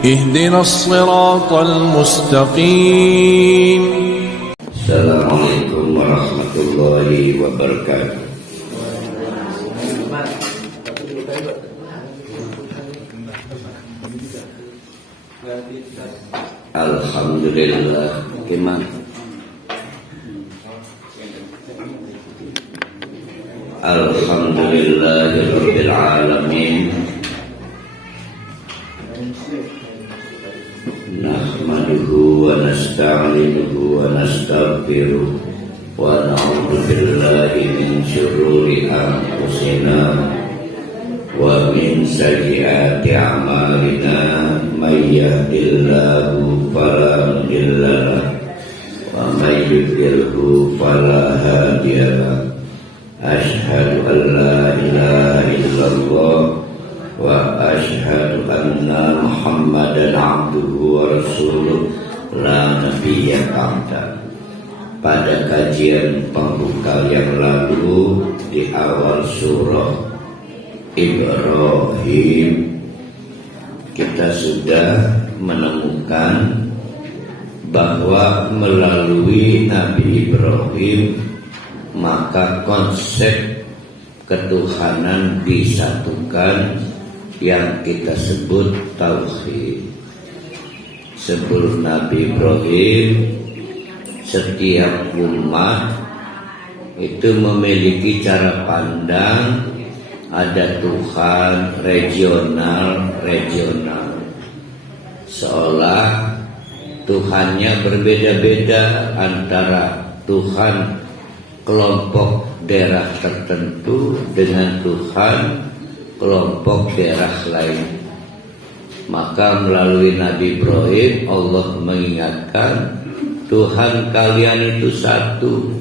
اهدنا الصراط المستقيم. Assalamualaikum warahmatullahi wabarakatuh. Alhamdulillah. Gimana? Alhamdulillahirabbil alamin. Nahmaduhu wa nasta'inuhu wa nastaghfiruh wa na'udzu billahi min syururi anfusina wa min sayyiati a'malina may yahdihillahu fala mudilla lahu wa may yudlilhu fala hadiya lahu. Asyhadu an la ilaha illallah wa asyhadu anna Muhammadan abduhu wa rasuluh la nabiyya ba'da. Pada kajian pembuka yang lalu di awal surah Ibrahim kita sudah menemukan bahwa melalui Nabi Ibrahim maka konsep ketuhanan disatukan yang kita sebut tauhid. Sebelum Nabi Ibrahim, setiap umat itu memiliki cara pandang, ada Tuhan regional, seolah Tuhannya berbeda-beda antara Tuhan kelompok daerah tertentu dengan Tuhan kelompok daerah lain. Maka melalui Nabi Ibrahim Allah mengingatkan Tuhan kalian itu satu,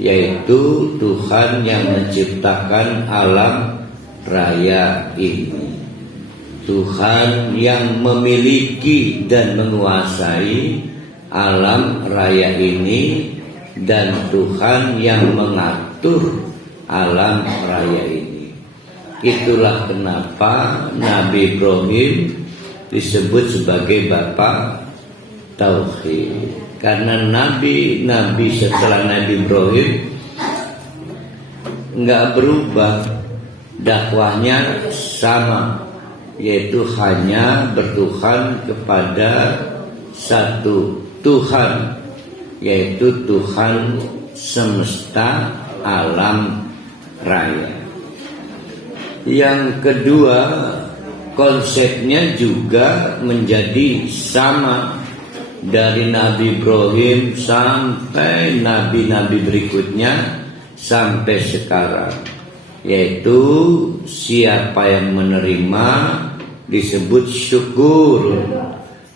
yaitu Tuhan yang menciptakan alam raya ini, Tuhan yang memiliki dan menguasai alam raya ini, dan Tuhan yang mengatur alam raya ini. Itulah kenapa Nabi Ibrahim disebut sebagai bapak tauhid. Karena nabi setelah Nabi Ibrahim enggak berubah, dakwahnya sama, yaitu hanya bertuhan kepada satu Tuhan, yaitu Tuhan semesta alam raya. Yang kedua, konsepnya juga menjadi sama dari Nabi Ibrahim sampai nabi-nabi berikutnya sampai sekarang, yaitu siapa yang menerima disebut syukur,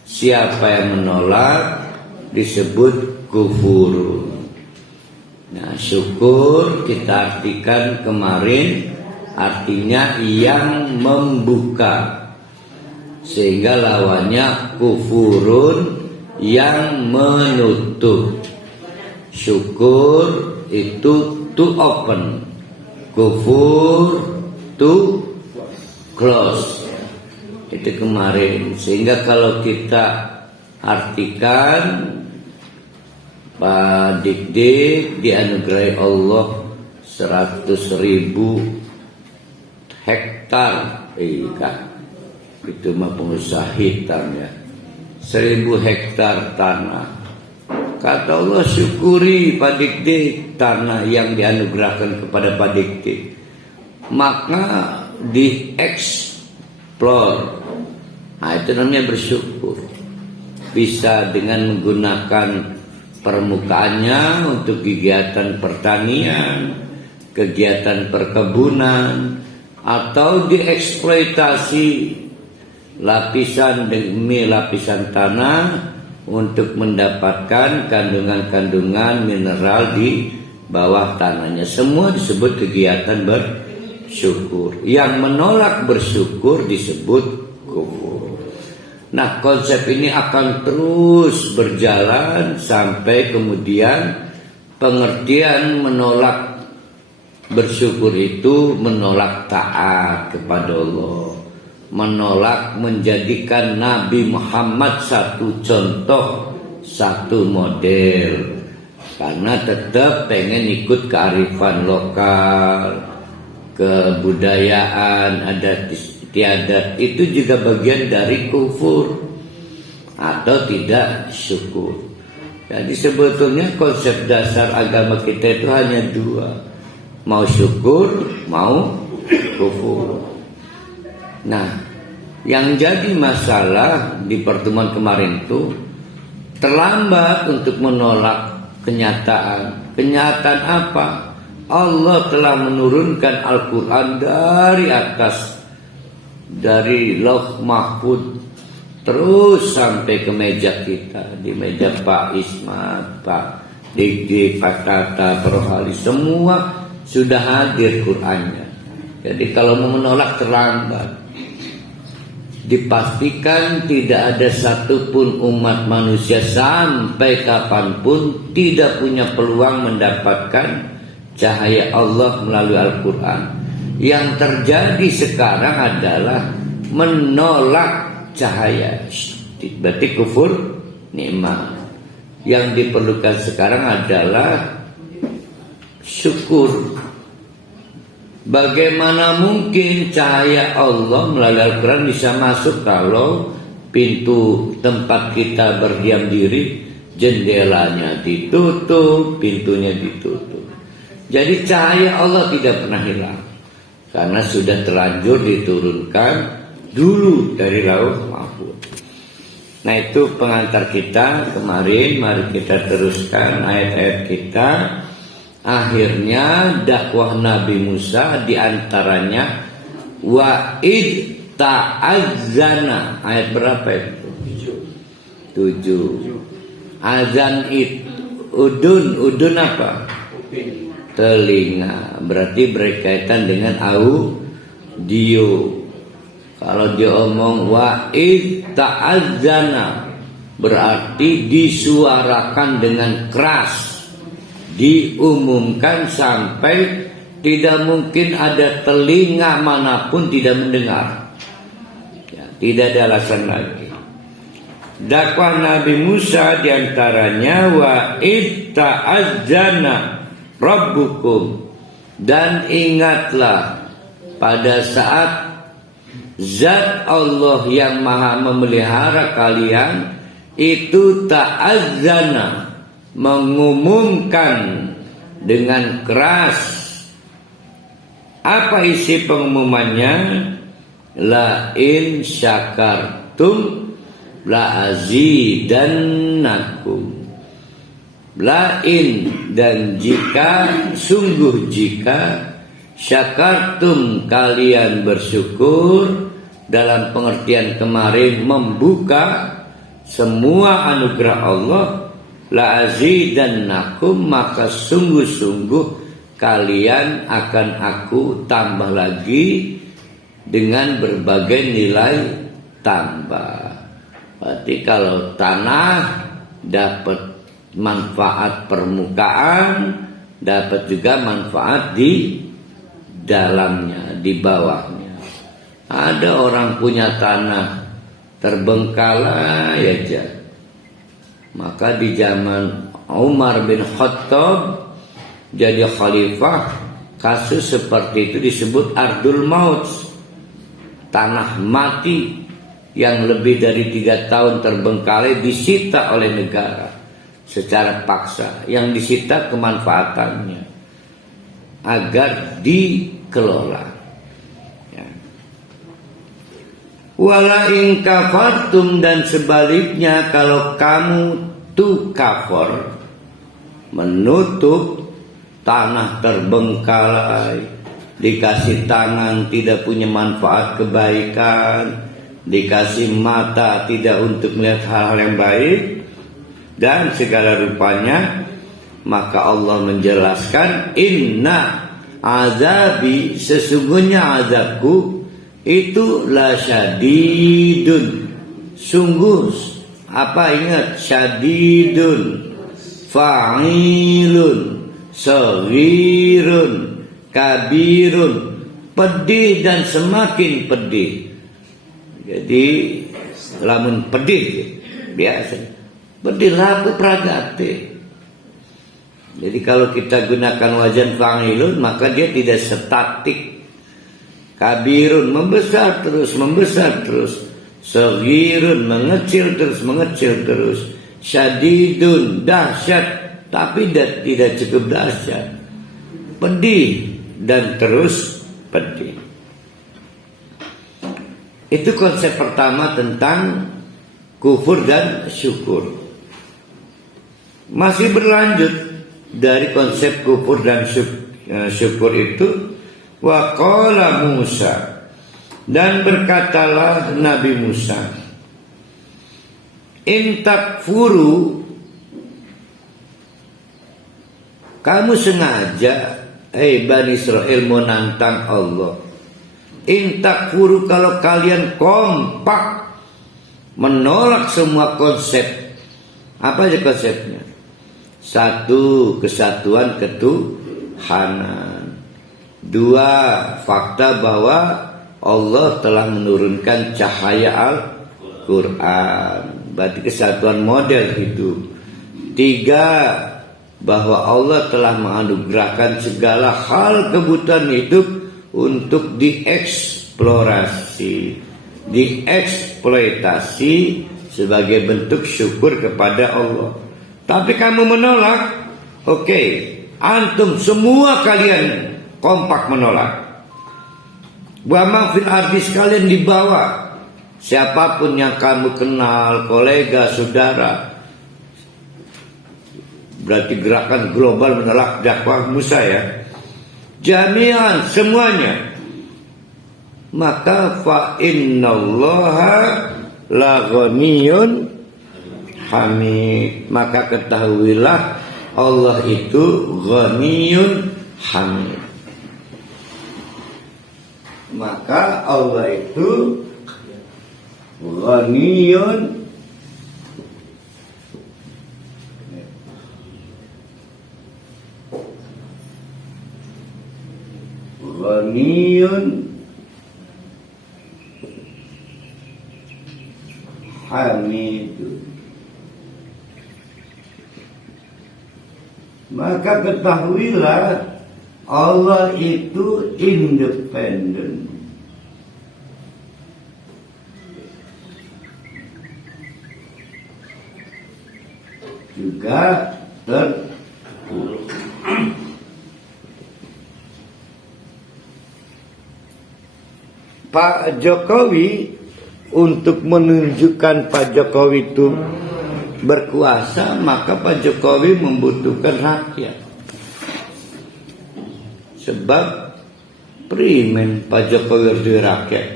siapa yang menolak disebut kufur. Nah, syukur kita artikan kemarin artinya yang membuka, sehingga lawannya kufurun yang menutup. Syukur itu to open, kufur to close. Itu kemarin. Sehingga kalau kita artikan, Pak Dik-Dik dianugerahi Allah 100.000 hektar, itu mah pengusaha hitam ya, 1.000 hektar tanah. Kata Allah, syukuri Pak Dik-Dik tanah yang dianugerahkan kepada Pak Dik-Dik, maka dieksplor. Nah, itu namanya bersyukur. Bisa dengan menggunakan permukaannya untuk kegiatan pertanian, kegiatan perkebunan, atau dieksploitasi lapisan demi lapisan tanah untuk mendapatkan kandungan-kandungan mineral di bawah tanahnya. Semua disebut kegiatan bersyukur. Yang menolak bersyukur disebut kufur. Nah, konsep ini akan terus berjalan sampai kemudian pengertian menolak bersyukur itu menolak taat kepada Allah, menolak menjadikan Nabi Muhammad satu contoh, satu model, karena tetap pengen ikut kearifan lokal, kebudayaan, adat istiadat. Itu juga bagian dari kufur atau tidak syukur. Jadi sebetulnya konsep dasar agama kita itu hanya dua, mau syukur, mau kufur. Nah, yang jadi masalah di pertemuan kemarin itu terlambat untuk menolak kenyataan. Kenyataan apa? Allah telah menurunkan Al-Quran dari atas, dari Lauh Mahfud terus sampai ke meja kita, di meja Pak Ismat, Pak Dik, Pak Tata, Prof. Ali, semua sudah hadir Qurannya. Jadi kalau mau menolak terlambat. Dipastikan tidak ada satupun umat manusia sampai kapanpun tidak punya peluang mendapatkan cahaya Allah melalui Al-Quran. Yang terjadi sekarang adalah menolak cahaya, berarti kufur nikmat. Yang diperlukan sekarang adalah syukur. Bagaimana mungkin cahaya Allah melalui Al-Quran bisa masuk kalau pintu tempat kita berdiam diri, jendelanya ditutup, pintunya ditutup. Jadi cahaya Allah tidak pernah hilang, karena sudah terlanjur diturunkan dulu dari Lauh Mahfud. Nah, itu pengantar kita kemarin. Mari kita teruskan ayat-ayat kita. Akhirnya dakwah Nabi Musa diantaranya wa'id ta'azzana. Ayat berapa itu? 7. Azan itu udun apa? Telinga. Berarti berkaitan dengan audio. Kalau dia omong wa'id ta'azzana, berarti disuarakan dengan keras, diumumkan sampai tidak mungkin ada telinga manapun tidak mendengar. Ya, tidak ada alasan lagi. Dakwah Nabi Musa diantaranya wa'id ta'azzana rabbukum, dan ingatlah pada saat Zat Allah yang maha memelihara kalian itu ta'azzana, mengumumkan dengan keras. Apa isi pengumumannya? La in syakartum la azidannakum. La in, dan jika, sungguh jika, syakartum, kalian bersyukur, dalam pengertian kemarin membuka semua anugerah Allah, la azidannakum, maka sungguh-sungguh kalian akan aku tambah lagi dengan berbagai nilai tambah. Berarti kalau tanah dapat manfaat permukaan, dapat juga manfaat di dalamnya, di bawahnya. Ada orang punya tanah terbengkalai aja, maka di zaman Umar bin Khattab jadi khalifah, kasus seperti itu disebut ardul maut, tanah mati yang lebih dari 3 tahun terbengkalai disita oleh negara secara paksa. Yang disita kemanfaatannya agar dikelola. Ya. Wala in kafartum, dan sebaliknya kalau kamu tuh kafir, menutup tanah terbengkalai, dikasih tangan tidak punya manfaat kebaikan, dikasih mata tidak untuk melihat hal-hal yang baik, dan segala rupanya, maka Allah menjelaskan inna azabi, sesungguhnya azabku itu la syadidun, sungguh, apa, ingat, syadidun, fa'ilun, saghirun, kabirun, pedih dan semakin pedih. Jadi lamun pedih biasa. Pedih laku pragate. Jadi kalau kita gunakan wajan fa'ilun maka dia tidak statik. Kabirun membesar terus. Saghirun mengecil terus. Syadidun dahsyat tapi tidak cukup dahsyat. Pedih dan terus pedih. Itu konsep pertama tentang kufur dan syukur. Masih berlanjut dari konsep kufur dan syukur itu. Wa qala Musa, dan berkatalah Nabi Musa, in takfuru, kamu sengaja Bani Israel menantang Allah. In takfuru, kalau kalian kompak menolak semua konsep. Apa aja konsepnya? Satu, kesatuan ketuhanan. Dua, fakta bahwa Allah telah menurunkan cahaya Al-Quran. Berarti kesatuan model hidup. Tiga, bahwa Allah telah menganugerahkan segala hal kebutuhan hidup untuk dieksplorasi, dieksploitasi sebagai bentuk syukur kepada Allah. Tapi kamu menolak. Oke, antum semua kalian kompak menolak. Wa ma fil ardi, sekalian dibawa. Siapapun yang kamu kenal, kolega, saudara. Berarti gerakan global menolak dakwah Musa ya. Jami'an, semuanya. Maka fa innallaha la ghaniyun hamid. Maka ketahuilah Allah itu ghaniyun hamid. Maka Allah itu ghaniyun hamidun. Maka ketahuilah Allah itu independen. Juga terpuruk. Pak Jokowi, untuk menunjukkan Pak Jokowi itu berkuasa, maka Pak Jokowi membutuhkan rakyat. Sebab primen Pak Jokowi harus rakyat.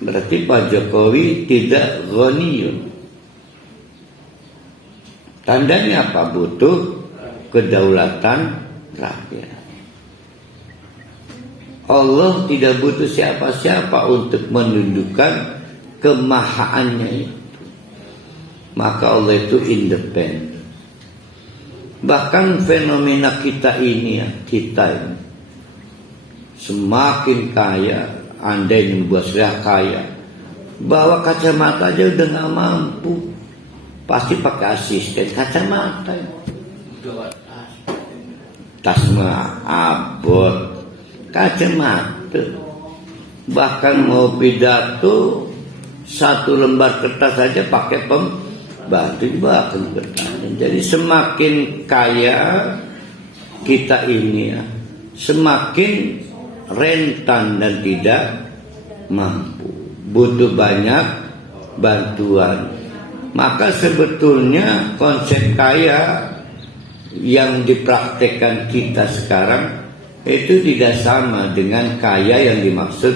Berarti Pak Jokowi tidak ghaniyun. Tandanya apa? Butuh kedaulatan rakyat. Allah tidak butuh siapa-siapa untuk menundukkan kemahaannya itu. Maka Allah itu independen. Bahkan fenomena kita ini ya, semakin kaya, andai membuat saya kaya, bawa kacamata aja udah gak mampu, pasti pakai asisten kacamata ya. Tas abot kacamata. Bahkan mau pidato, satu lembar kertas saja pakai pembantu bahkan kertas. Jadi semakin kaya kita ini ya, semakin rentan dan tidak mampu, butuh banyak bantuan. Maka sebetulnya konsep kaya yang dipraktekkan kita sekarang itu tidak sama dengan kaya yang dimaksud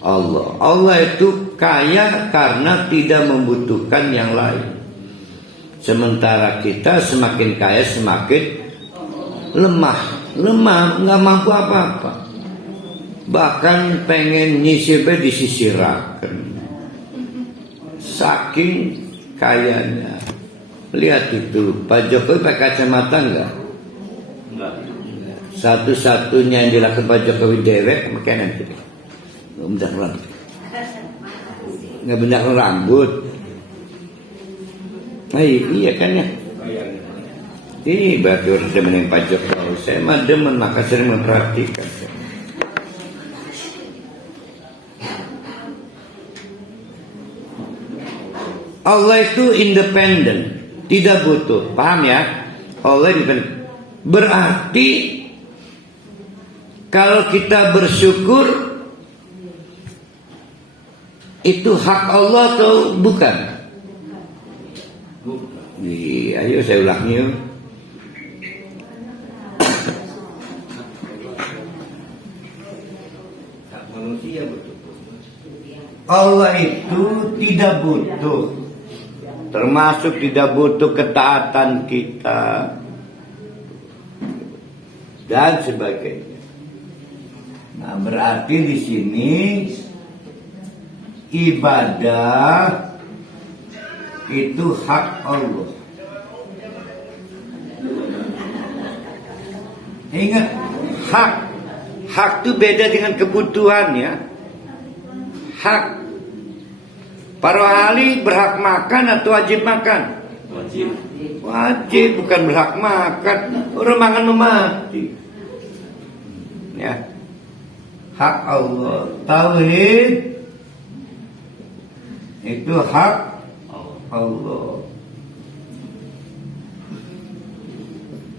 Allah. Allah itu kaya karena tidak membutuhkan yang lain. Sementara kita semakin kaya semakin lemah, nggak mampu apa-apa. Bahkan pengen nyisirnya disisirakan. Saking kayanya. Lihat itu, Pak Jokowi pakai kacamata enggak? Satu-satunya yang dilakukan Pak Jokowi dewek, makanya nanti. Bentar. ngebendak rambut. Iya kan ya. Ini berarti orang demen yang Pak Jokowi. Saya mah demen, maka sering memperhatikan. Allah itu independen, tidak butuh. Paham ya? Allah independen. Berarti kalau kita bersyukur itu hak Allah atau bukan? Ayo saya ulangi yuk. Allah itu tidak butuh, termasuk tidak butuh ketaatan kita dan sebagainya. Nah, berarti di sini ibadah itu hak Allah. Ingat, hak itu beda dengan kebutuhan ya. Hak. Para ahli berhak makan atau wajib makan? Wajib, bukan berhak makan. Orang makan mati. Ya. Hak Allah. Tauhid itu hak Allah.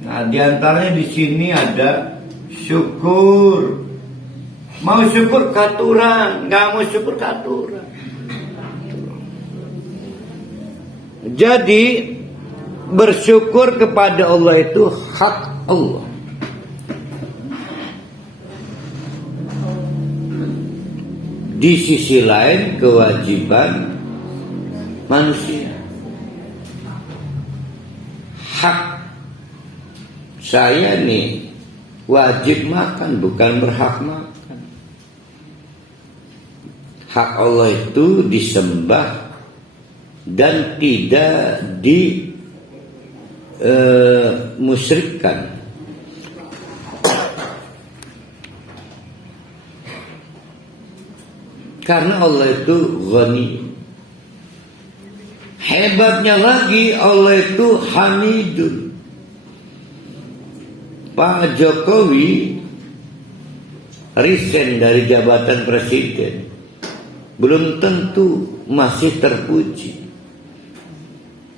Nah, diantaranya di sini ada syukur. Mau syukur katuran, nggak mau syukur katuran. Jadi bersyukur kepada Allah itu hak Allah. Di sisi lain kewajiban manusia. Hak saya nih wajib makan, bukan berhak makan. Hak Allah itu disembah dan tidak dimusyrikkan. Karena Allah itu ghani. Hebatnya lagi Allah itu hamidun. Pak Jokowi resign dari jabatan presiden, belum tentu masih terpuji.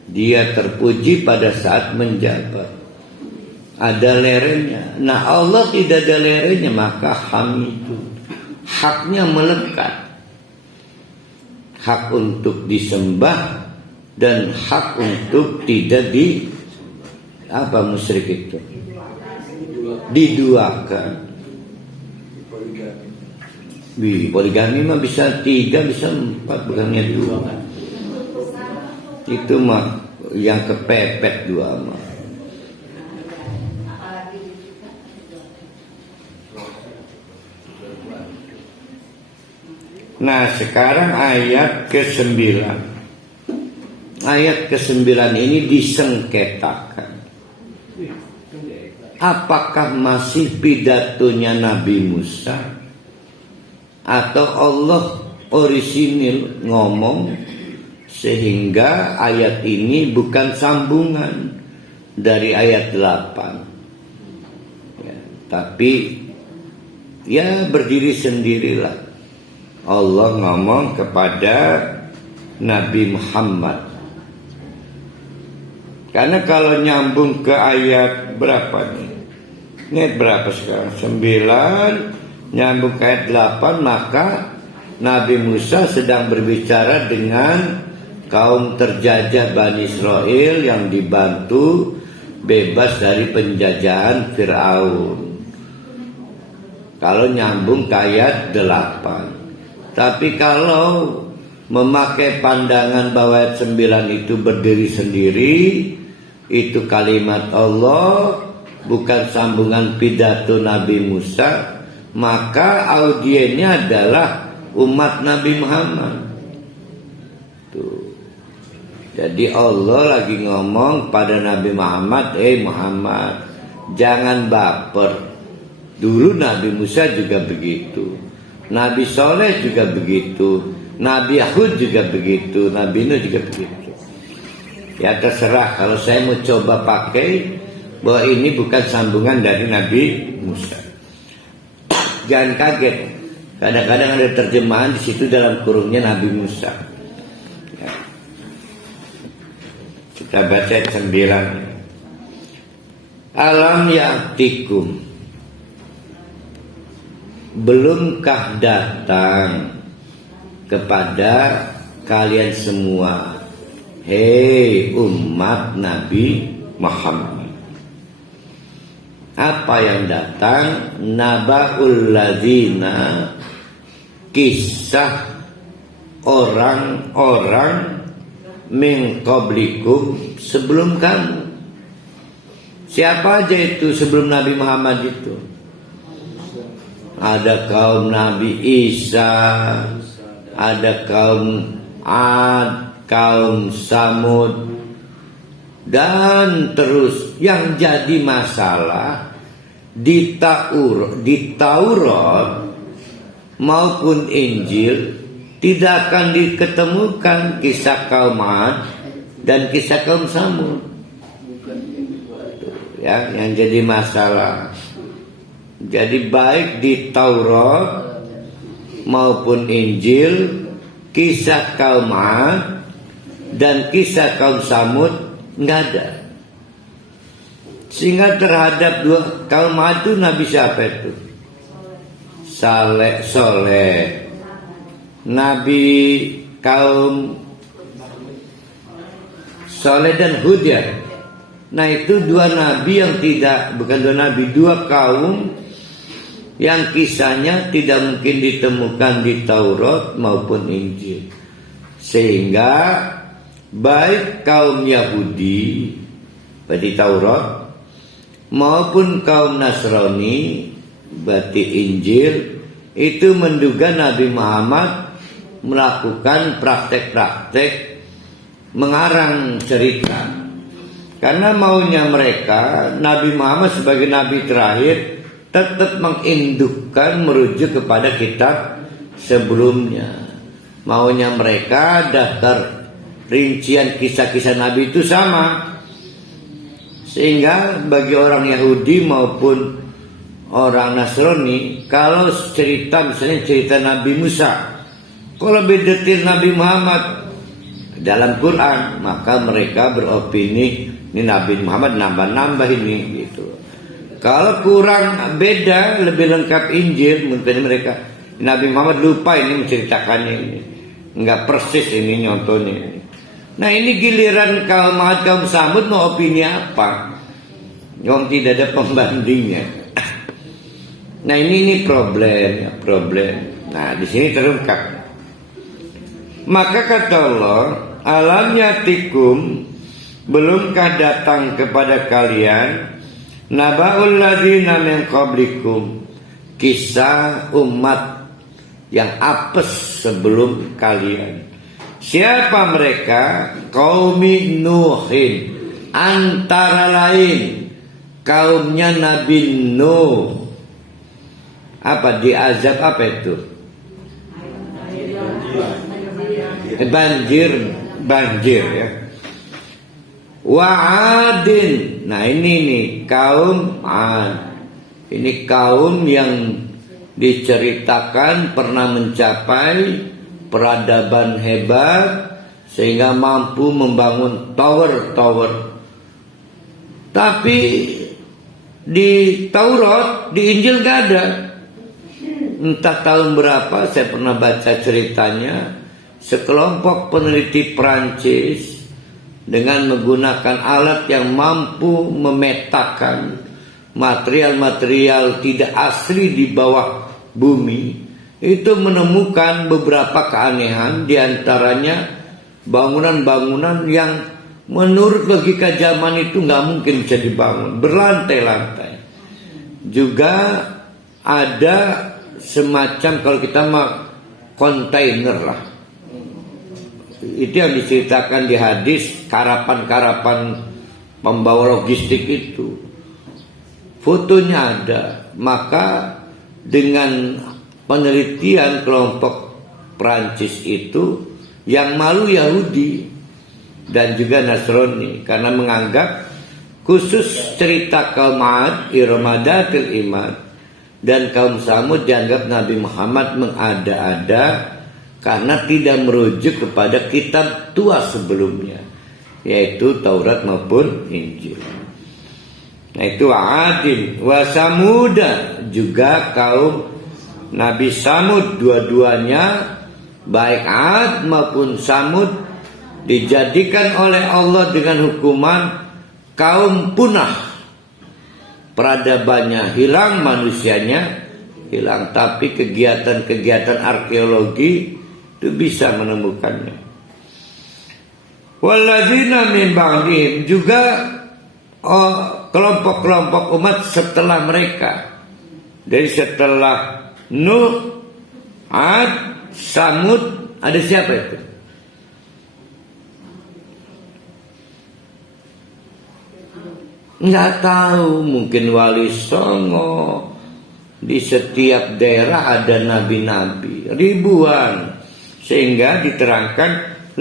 Dia terpuji pada saat menjabat. Ada lerenya. Nah, Allah tidak ada lerenya, maka hamidun. Haknya melekat. Hak untuk disembah dan hak untuk tidak musyrik itu diduakan. Poligami mah bisa 3, bisa 4, bukannya 2. Itu mah yang kepepet 2 mah. Nah, sekarang ayat ke-9. Ayat ke-9 ini disengketakan. Apakah masih pidatonya Nabi Musa atau Allah orisinil ngomong sehingga ayat ini bukan sambungan dari ayat 8 ya, tapi ya berdiri sendirilah. Allah ngomong kepada Nabi Muhammad. Karena kalau nyambung ke ayat berapa nih? Ini ayat berapa sekarang? 9 nyambung ke ayat 8, maka Nabi Musa sedang berbicara dengan kaum terjajah Bani Israel yang dibantu bebas dari penjajahan Fir'aun. Kalau nyambung ke ayat 8. Tapi kalau memakai pandangan bahwa ayat 9 itu berdiri sendiri, itu kalimat Allah, bukan sambungan pidato Nabi Musa, maka audiennya adalah umat Nabi Muhammad. Tuh. Jadi Allah lagi ngomong pada Nabi Muhammad, Muhammad, jangan baper. Dulu Nabi Musa juga begitu, Nabi Soleh juga begitu, Nabi Hud juga begitu, Nabi Nuh juga begitu. Ya terserah, kalau saya mau coba pakai bahwa ini bukan sambungan dari Nabi Musa. Jangan kaget, kadang-kadang ada terjemahan di situ dalam kurungnya Nabi Musa. Ya. Kita baca ayat 9. Alam ya'tikum, belumkah datang kepada kalian semua, hei umat Nabi Muhammad, apa yang datang? Naba'ul ladzina, kisah orang-orang min qablikum, sebelum kamu. Siapa aja itu sebelum Nabi Muhammad itu? Ada kaum Nabi Isa, ada kaum Ad, kaum Samud, dan terus. Yang jadi masalah di Taurat maupun Injil tidak akan diketemukan kisah kaum Ad dan kisah kaum Samud. Ya, yang jadi masalah. Jadi baik di Taurat maupun Injil, kisah kaum Ad dan kisah kaum Samud nggak ada. Sehingga terhadap dua kaum Ad itu Nabi siapa itu? Soleh. Nabi kaum Soleh dan Hud ya. Nah itu dua nabi yang dua kaum yang kisahnya tidak mungkin ditemukan di Taurat maupun Injil. Sehingga baik kaum Yahudi berarti Taurat maupun kaum Nasrani berarti Injil itu menduga Nabi Muhammad melakukan praktek-praktek mengarang cerita. Karena maunya mereka Nabi Muhammad sebagai Nabi terakhir tetap mengindukkan merujuk kepada kitab sebelumnya. Maunya mereka daftar rincian kisah-kisah Nabi itu sama. Sehingga bagi orang Yahudi maupun orang Nasrani, kalau cerita misalnya cerita Nabi Musa, kalau lebih detail Nabi Muhammad dalam Quran, maka mereka beropini ini Nabi Muhammad nambah-nambah ini gitu. Kalau kurang beda lebih lengkap Injil, mungkin mereka Nabi Muhammad lupa ini menceritakannya ini, nggak persis ini nyontohnya. Nah ini giliran kaum Ad kaum Samud mau opini apa? Yang tidak ada pembandingnya. Nah ini problem. Nah di sini terungkap. Maka kata Allah, alam yatikum, belumkah datang kepada kalian naba'ul ladzina min qablikum, kisah umat yang apes sebelum kalian. Siapa mereka? Qaumi Nuhin, antara lain kaumnya Nabi Nuh. Apa diazab apa itu? Banjir ya. Wa'adin. Nah ini nih kaum Ad. Ini kaum yang diceritakan pernah mencapai peradaban hebat sehingga mampu membangun tower-tower. Tapi di Taurat, di Injil gak ada. Entah tahun berapa saya pernah baca ceritanya, sekelompok peneliti Prancis dengan menggunakan alat yang mampu memetakan material-material tidak asli di bawah bumi, itu menemukan beberapa keanehan, diantaranya bangunan-bangunan yang menurut logika zaman itu nggak mungkin bisa dibangun, berlantai-lantai. Juga ada semacam kalau kita mah kontainer lah. Itu yang diceritakan di hadis, karapan-karapan pembawa logistik itu. Fotonya ada. Maka dengan penelitian kelompok Prancis itu yang malu Yahudi dan juga Nasrani karena menganggap khusus cerita kaum Ad, Irmadatil Imad dan kaum Samud dianggap Nabi Muhammad mengada-ada karena tidak merujuk kepada kitab tua sebelumnya, yaitu Taurat maupun Injil. Nah itu Adin wa Samuda, juga kaum Nabi Samud, dua-duanya baik Ad maupun Samud dijadikan oleh Allah dengan hukuman kaum punah. Peradabannya hilang, manusianya hilang, tapi kegiatan-kegiatan arkeologi itu bisa menemukannya. Walladzina min ba'dihim, juga kelompok-kelompok umat setelah mereka. Dari setelah Nuh, Ad, Samud, ada siapa itu? Nggak tahu, mungkin Wali Songo. Di setiap daerah ada nabi-nabi, ribuan, sehingga diterangkan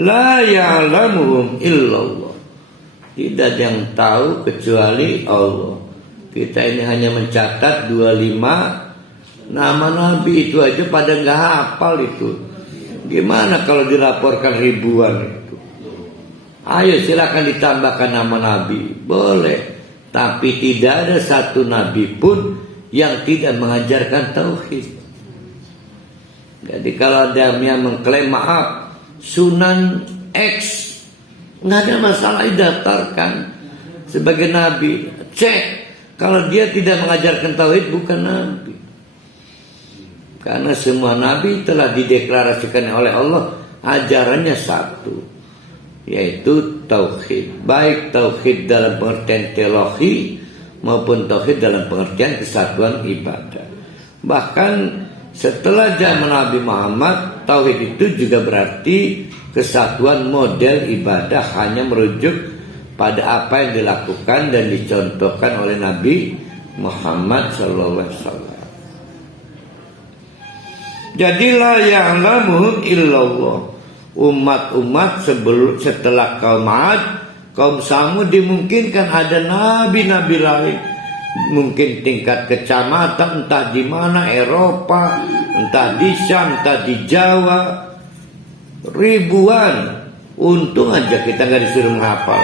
la ya'lamuhum illallah. Tidak ada yang tahu kecuali Allah. Kita ini hanya mencatat 25 nama nabi, itu aja pada nggak hafal itu. Gimana kalau dilaporkan ribuan itu? Ayo silakan ditambahkan nama nabi, boleh. Tapi tidak ada satu nabi pun yang tidak mengajarkan tauhid. Jadi kalau ada yang mengklaim maaf Sunan X, nggak ada masalah, didaftarkan sebagai nabi. Cek, kalau dia tidak mengajarkan tauhid bukan nabi. Karena semua nabi telah dideklarasikan oleh Allah ajarannya satu, yaitu tauhid. Baik tauhid dalam pengertian teologi maupun tauhid dalam pengertian kesatuan ibadah. Bahkan setelah zaman Nabi Muhammad, tauhid itu juga berarti kesatuan model ibadah, hanya merujuk pada apa yang dilakukan dan dicontohkan oleh Nabi Muhammad SAW. Jadilah ya'lamuhum illallah. Umat-umat setelah kaum Ad, kaum Samud dimungkinkan ada nabi-nabi lain. Mungkin tingkat kecamatan, entah di mana, Eropa, entah di Syam, entah di Jawa, ribuan. Untung aja kita nggak disuruh menghafal.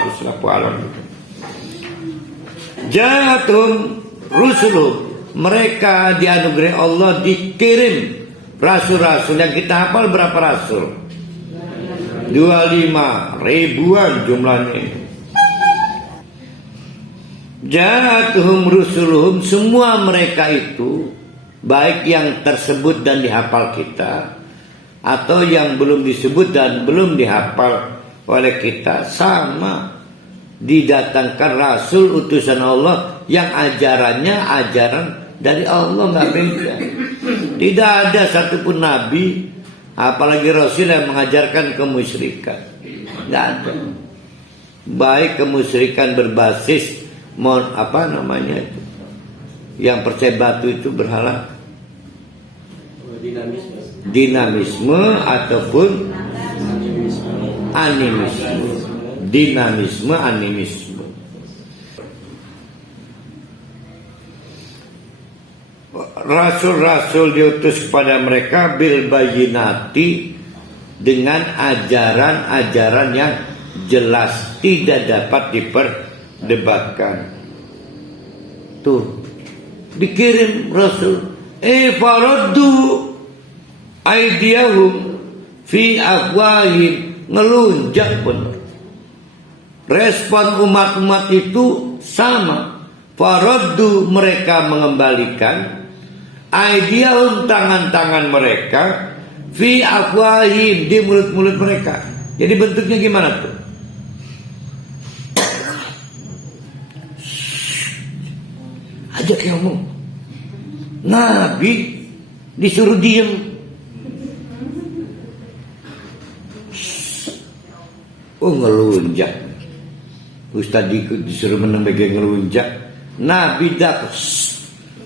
Ja'atum rusuluh, mereka dianugerahi Allah dikirim rasul-rasul. Yang kita hafal berapa rasul? 25 ribuan jumlahnya ini. Ja'atuhum rusuluhum, semua mereka itu, baik yang tersebut dan dihafal kita, atau yang belum disebut dan belum dihafal oleh kita, sama. Didatangkan rasul utusan Allah yang ajarannya ajaran dari Allah, nggak beda. Tidak ada satupun nabi, apalagi rasul, yang mengajarkan kemusyrikan. Nggak ada. Baik kemusyrikan berbasis itu, yang percaya batu itu berhala, dinamisme ataupun animisme. Dinamisme, animisme. Rasul-rasul diutus kepada mereka bil bayyinati, dengan ajaran-ajaran yang jelas, tidak dapat diperdebatkan. Tuh, dikirim rasul, faraddu aydiyahum fi afwahim, ngelunjak benar. Respon umat-umat itu sama. Faraddu, mereka mengembalikan, aydiyahum, tangan-tangan mereka, fi afwahim, di mulut-mulut mereka. Jadi bentuknya gimana tuh? Ajak yang ngomong. Nabi disuruh diem. Oh, ngelunjak. Ustaz disuruh memegang ngelunjak. Nabi dapat.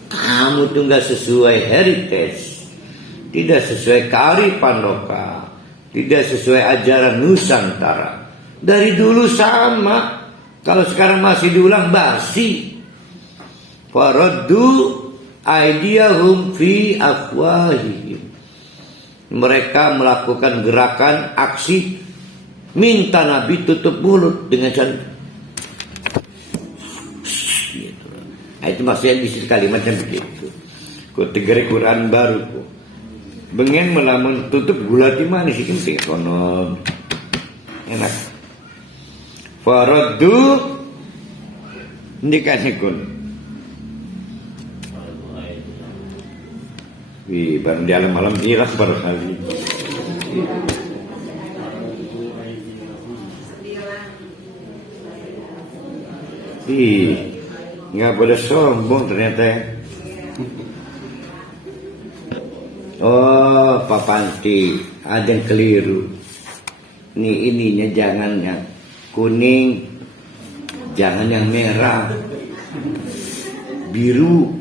Kamu tuh gak sesuai heritage. tidak sesuai kearifan lokal, tidak sesuai ajaran Nusantara. Dari dulu sama, kalau sekarang masih diulang basi. Faraddu aydiyahum fi afwahihim. Mereka melakukan gerakan aksi minta Nabi tutup mulut dengan cara gitu. Itu maksudnya di kalimatnya begitu. Kau tegari Quran baru ku. Bengen melamun tutup gulati manis iki sing kono. Enak. Faraddu nikahikun. Wih, barang di alam malam hilang baru kali. Ih, nggak boleh sombong ternyata ya. Oh, Pak Panti, ada yang keliru. Ininya jangan yang kuning, jangan yang merah, biru.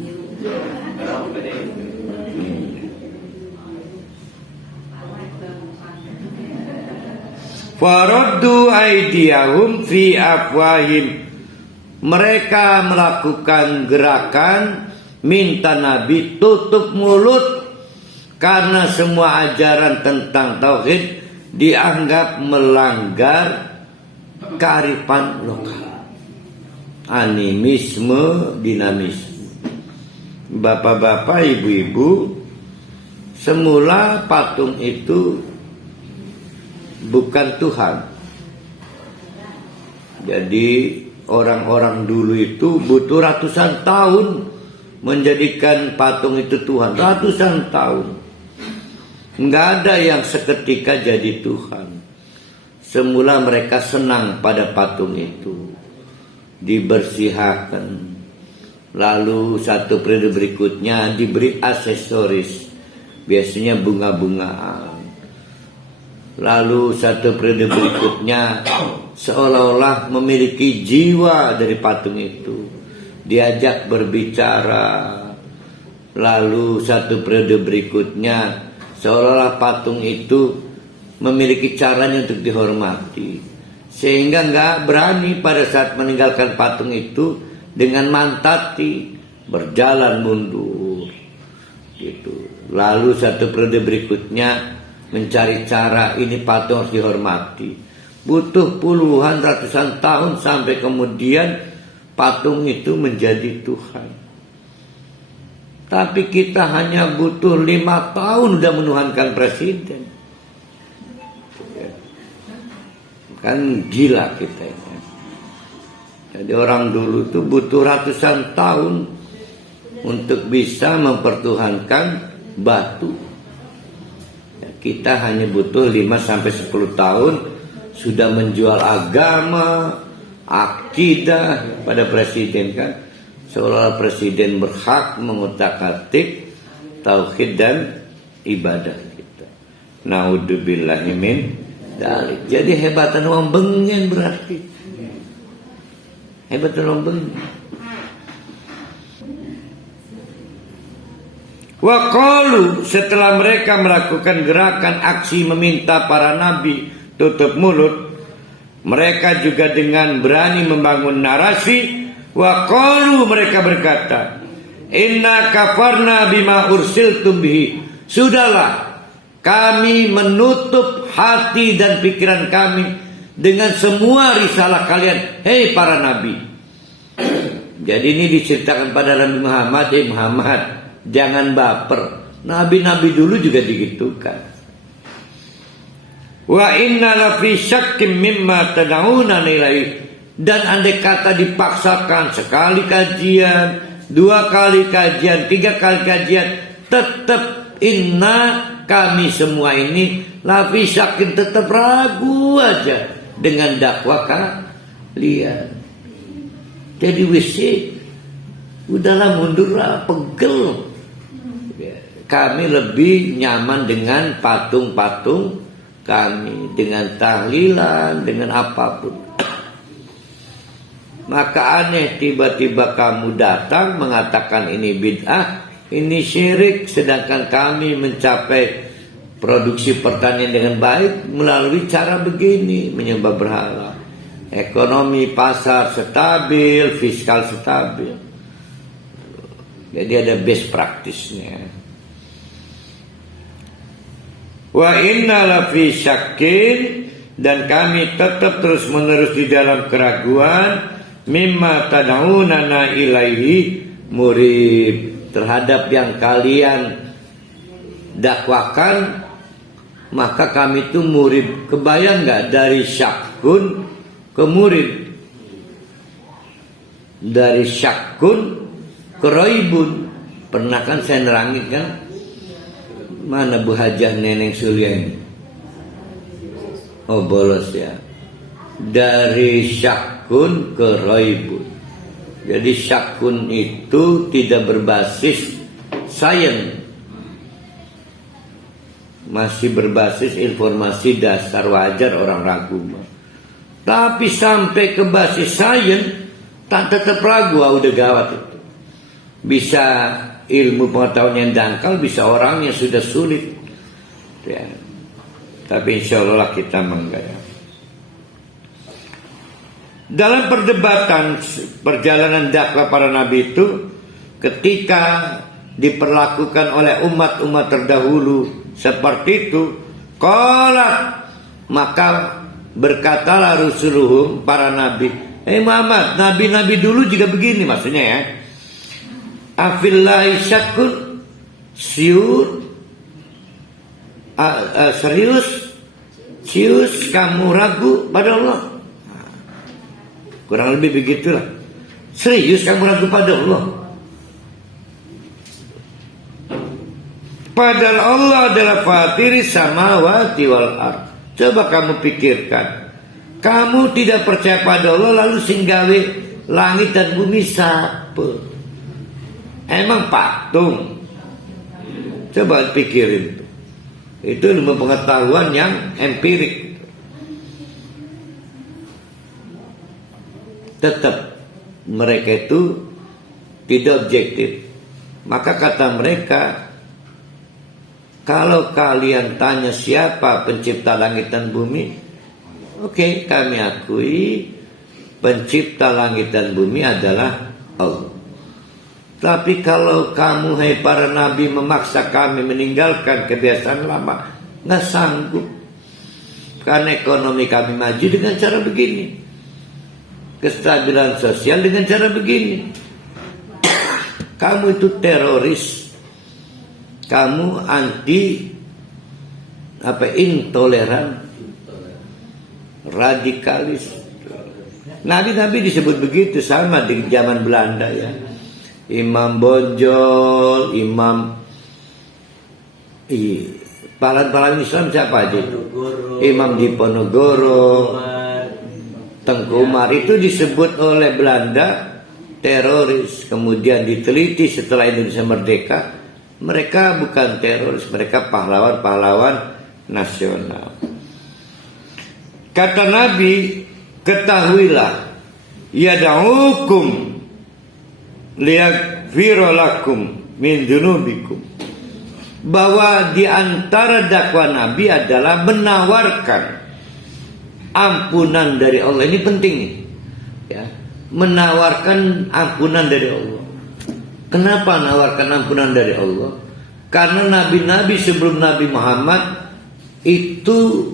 Faraddu aydiyahum fi afwahim. Mereka melakukan gerakan minta Nabi tutup mulut karena semua ajaran tentang tauhid dianggap melanggar kearifan lokal. Animisme, dinamisme. Bapak-bapak, ibu-ibu, semula patung itu bukan Tuhan. Jadi orang-orang dulu itu butuh ratusan tahun menjadikan patung itu Tuhan. Ratusan tahun. Nggak ada yang seketika jadi Tuhan. Semula mereka senang pada patung itu. Dibersihkan. Lalu satu periode berikutnya diberi aksesoris. Biasanya bunga-bungaan. Lalu satu periode berikutnya seolah-olah memiliki jiwa dari patung itu. Diajak berbicara. Lalu satu periode berikutnya seolah-olah patung itu memiliki caranya untuk dihormati. Sehingga nggak berani pada saat meninggalkan patung itu dengan mantati, berjalan mundur. Gitu. Lalu satu periode berikutnya mencari cara ini patung harus dihormati. Butuh puluhan ratusan tahun sampai kemudian patung itu menjadi Tuhan. Tapi kita hanya butuh 5 tahun sudah menuhankan presiden. Kan gila kita ini. Jadi orang dulu itu butuh ratusan tahun untuk bisa mempertuhankan batu. Kita hanya butuh 5-10 tahun sudah menjual agama, akidah pada presiden kan. Seolah presiden berhak mengutak-atik tauhid dan ibadah kita. Naudzubillahi min dzalik. Jadi hebatan orang bengen berarti. Hebatan orang bengen. Wa qalu, setelah mereka melakukan gerakan aksi meminta para nabi tutup mulut, mereka juga dengan berani membangun narasi. Wa qalu, mereka berkata, inna kafarna bima ursiltum bihi. Sudahlah, kami menutup hati dan pikiran kami dengan semua risalah kalian, hei para nabi. Jadi ini diceritakan pada Nabi Muhammad, Muhammad, jangan baper. Nabi-nabi dulu juga digitukan. Wa inna lafi syakkim mimma tad'una ilaihi. Dan andai kata dipaksakan sekali kajian, 2 kali kajian, 3 kali kajian, tetap inna, kami semua ini lafi syakkim, tetap ragu aja dengan dakwah kalian. Jadi udahlah mundurlah, pegel. Kami lebih nyaman dengan patung-patung kami, dengan tahlilan, dengan apapun. Maka aneh tiba-tiba kamu datang mengatakan ini bid'ah, ini syirik, sedangkan kami mencapai produksi pertanian dengan baik melalui cara begini, menyembah berhala. Ekonomi pasar stabil, fiskal stabil. Jadi ada best practice-nya. Wa inna lafi syakin, dan kami tetap terus menerus di dalam keraguan, mimma tad'unana ilaihi murib, terhadap yang kalian dakwakan, maka kami itu murib. Kebayang nggak dari syakun ke murib, dari syakun ke raibun? Pernah kan saya nerangin kan, mana Bu Hajah Neneng Surya ini? Oh bolos ya. Dari syakun ke raibun. Jadi syakun itu tidak berbasis sains, masih berbasis informasi dasar, wajar orang ragu. Tapi sampai ke basis sains tak tetap ragu, udah gawat itu. Bisa ilmu pengetahuan yang dangkal, bisa orang yang sudah sulit ya. Tapi insya Allah kita menggaya. Dalam perdebatan perjalanan dakwah para nabi itu, ketika diperlakukan oleh umat-umat terdahulu seperti itu, qala, maka berkatalah rusuluhum, para nabi, Muhammad, nabi-nabi dulu juga begini, maksudnya ya, afillahi syakun, serius kamu ragu pada Allah? Kurang lebih begitulah. Serius kamu ragu pada Allah? Padahal Allah adalah fatiri samawati wal ard. Coba kamu pikirkan, kamu tidak percaya pada Allah, lalu singgawi langit dan bumi siapa? Emang patung? Coba pikirin. Itu ilmu pengetahuan yang empirik. Tetap mereka itu tidak objektif. Maka kata mereka, kalau kalian tanya siapa pencipta langit dan bumi, oke, kami akui pencipta langit dan bumi adalah Allah. Tapi kalau kamu, hai para nabi, memaksa kami meninggalkan kebiasaan lama, nggak sanggup. Karena ekonomi kami maju dengan cara begini, kestabilan sosial dengan cara begini. Kamu itu teroris, kamu anti intoleran, radikalis. Nabi-nabi disebut begitu, sama di zaman Belanda ya. Imam Bonjol, pahlawan Islam siapa aja? Imam Diponegoro, Tengku Umar, itu disebut oleh Belanda teroris. Kemudian diteliti setelah Indonesia merdeka, mereka bukan teroris, mereka pahlawan-pahlawan nasional. Kata Nabi, ketahuilah, yad'ukum liyaghfira lakum min dzunubikum, bahwa di antara dakwah Nabi adalah menawarkan ampunan dari Allah. Ini penting nih, ya, menawarkan ampunan dari Allah. Kenapa menawarkan ampunan dari Allah? Karena nabi-nabi sebelum Nabi Muhammad itu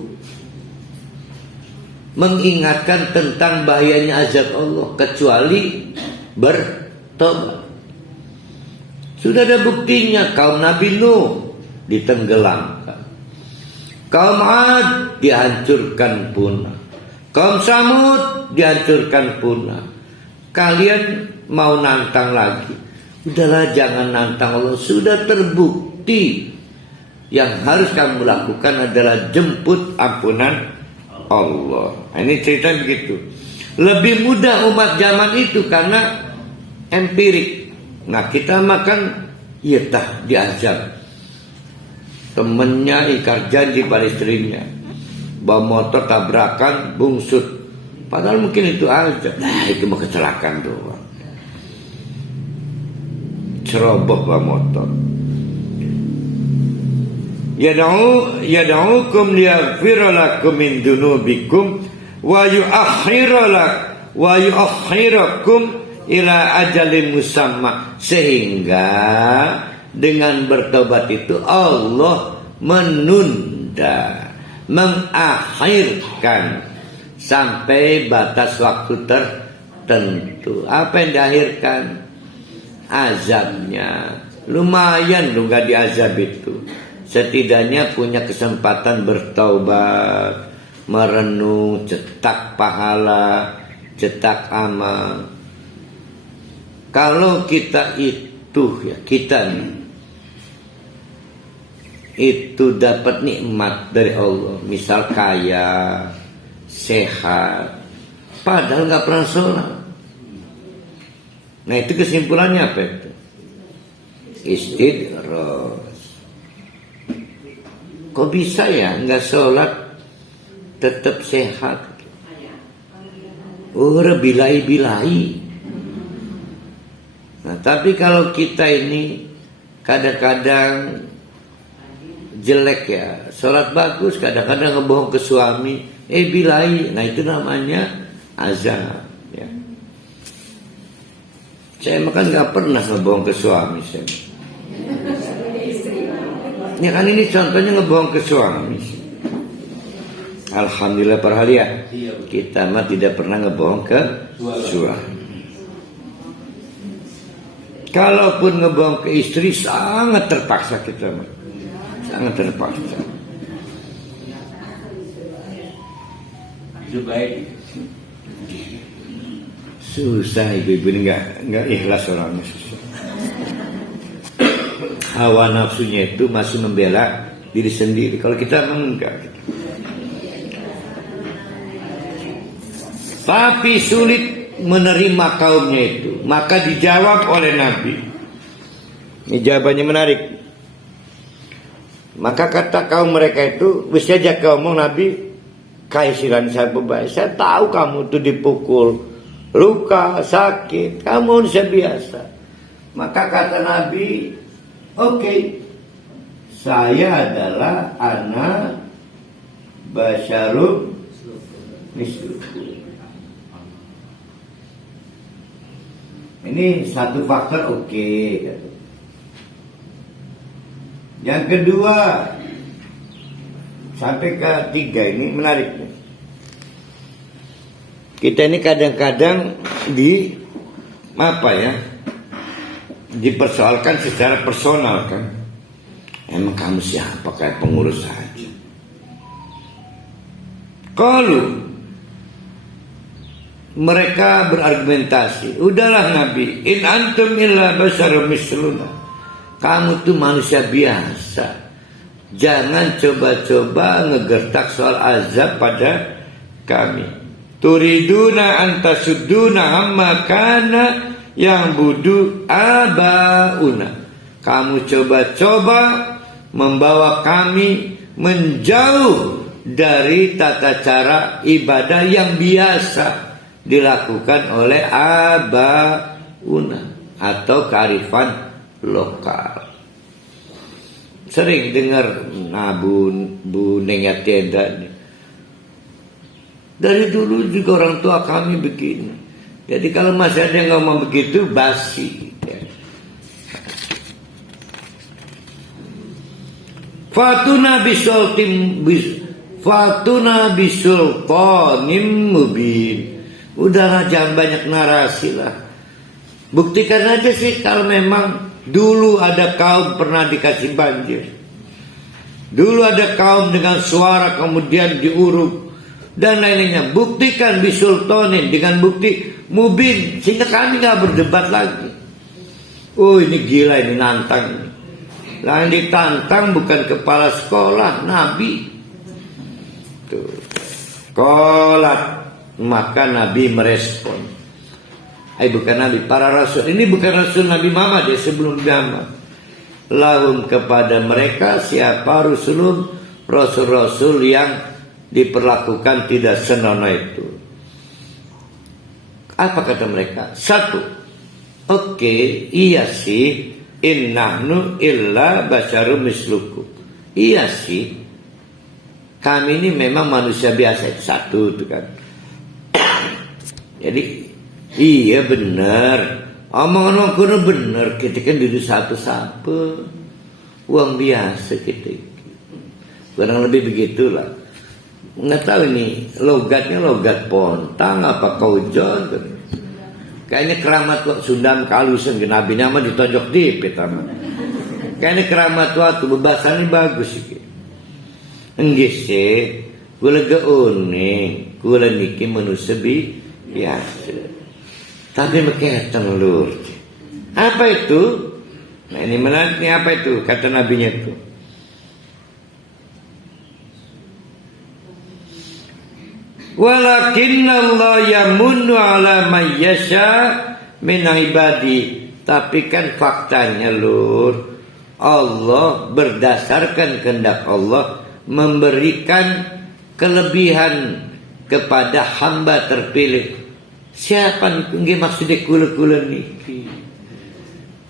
mengingatkan tentang bahayanya azab Allah, kecuali bertobat. Sudah ada buktinya. Kaum Nabi Nuh ditenggelamkan, kaum Ad dihancurkan punah, kaum Samud dihancurkan punah. Kalian mau nantang lagi? Udahlah, jangan nantang Allah. Sudah terbukti. Yang harus kamu lakukan adalah jemput ampunan Allah. Ini cerita begitu. Lebih mudah umat zaman itu karena empirik. Nah, kita makan yetah diazab. Temennya ingkar janji pada istrinya, bawa motor tabrakan bungsut. Padahal mungkin itu aja. Nah, itu mah kecelakaan doang. ceroboh ba motor. Yad'ukum liyaghfira lakum min dunubikum wa yuakhirakum ila ajalin musamma, sehingga dengan bertobat itu Allah menunda, mengakhirkan sampai batas waktu tertentu. Apa yang diakhirkan? Azabnya. Lumayan lu gak diazab itu. Setidaknya punya kesempatan bertaubat, merenung, cetak pahala, cetak amal. Kalau kita itu ya, kita nih, itu dapat nikmat dari Allah, misal kaya, sehat, padahal nggak pernah sholat. Nah itu kesimpulannya apa itu? Istidros. Kok bisa ya nggak sholat tetap sehat? Bilai. Nah tapi kalau kita ini kadang-kadang jelek ya, sholat bagus, kadang-kadang ngebohong ke suami, bilai, nah itu namanya azab ya. Saya makan nggak pernah ngebohong ke suami saya. Ya kan ini contohnya ngebohong ke suami. Alhamdulillah para hadiah, kita mah tidak pernah ngebohong ke suami. Kalaupun ngebohong ke istri sangat terpaksa kita mah. Sangat terpaksa. Susah ibu ini nggak ikhlas orangnya, susah. Hawa nafsunya itu masih membela diri sendiri. Kalau kita enggak. Tapi sulit menerima kaumnya itu. Maka dijawab oleh Nabi. Ini jawabannya menarik. Maka kata kaum mereka itu, bisa aja kau ngomong Nabi, kaisiran saya beban. Saya tahu kamu itu dipukul, luka, sakit, kamu manusia biasa. Maka kata Nabi, oke, saya adalah anak basyarum mislukum. Ini satu faktor oke. Yang kedua, sampai ketiga ini menarik. Kita ini kadang-kadang dipersoalkan secara personal kan. Emang kamu siapa, kayak pengurus saja. Kalau mereka berargumentasi, udahlah Nabi, in antum illa basyarum misluna. Kamu tuh manusia biasa. Jangan coba-coba ngegertak soal azab pada kami. Turiduna antasudduna amma kana yang budu abauna. Kamu coba-coba membawa kami menjauh dari tata cara ibadah yang biasa dilakukan oleh abauna atau kearifan lokal. Sering dengar Bu Nengat Tienda, dari dulu juga orang tua kami begini. Jadi kalau masih ada yang ngomong begitu basi. Fatuna bisultanim mubin. Udahlah, jangan banyak narasi lah. Buktikan aja sih kalau memang dulu ada kaum pernah dikasih banjir. Dulu ada kaum dengan suara kemudian diuruk dan lain-lainnya. Buktikan bisultanin dengan bukti mubin, sehingga kami nggak berdebat lagi. Oh ini gila, ini nantang. Lah yang ditantang bukan kepala sekolah, Nabi. Tuh. Kolat. Maka Nabi merespon. Bukan Nabi, para rasul. Ini bukan rasul Nabi Muhammad ya, sebelum zaman. Lahum, kepada mereka, siapa rasul-rasul yang diperlakukan tidak senonoh itu. Apa kata mereka? Satu, oke, iya sih, in nahnu illa basyarum mislukum. Iya sih, kami ini memang manusia biasa. Satu itu kan. Jadi iya benar, omongan kuno benar. Kita kan duduk satu-satu, uang biasa kita. Kurang lebih begitulah. Nggak tahu ini logatnya logat Pontang apa Kaujon. Kayaknya keramat kok Sundam kalusan Nabi nama ditonjok dipit aman. Kayaknya keramat waktu bebasan ini bagus sih. Enggak sih, kula geuning, kula niki manusia biasa. Tapi berkaitan lur. Apa itu? Nah ini menarik nih, apa itu kata nabinya itu? Walakinna Allah yamunnu ala man yasha min ibadi. Tapi kan faktanya lur, Allah berdasarkan kehendak Allah memberikan kelebihan kepada hamba terpilih. Siapa nggih maksudnya kula-kula niki?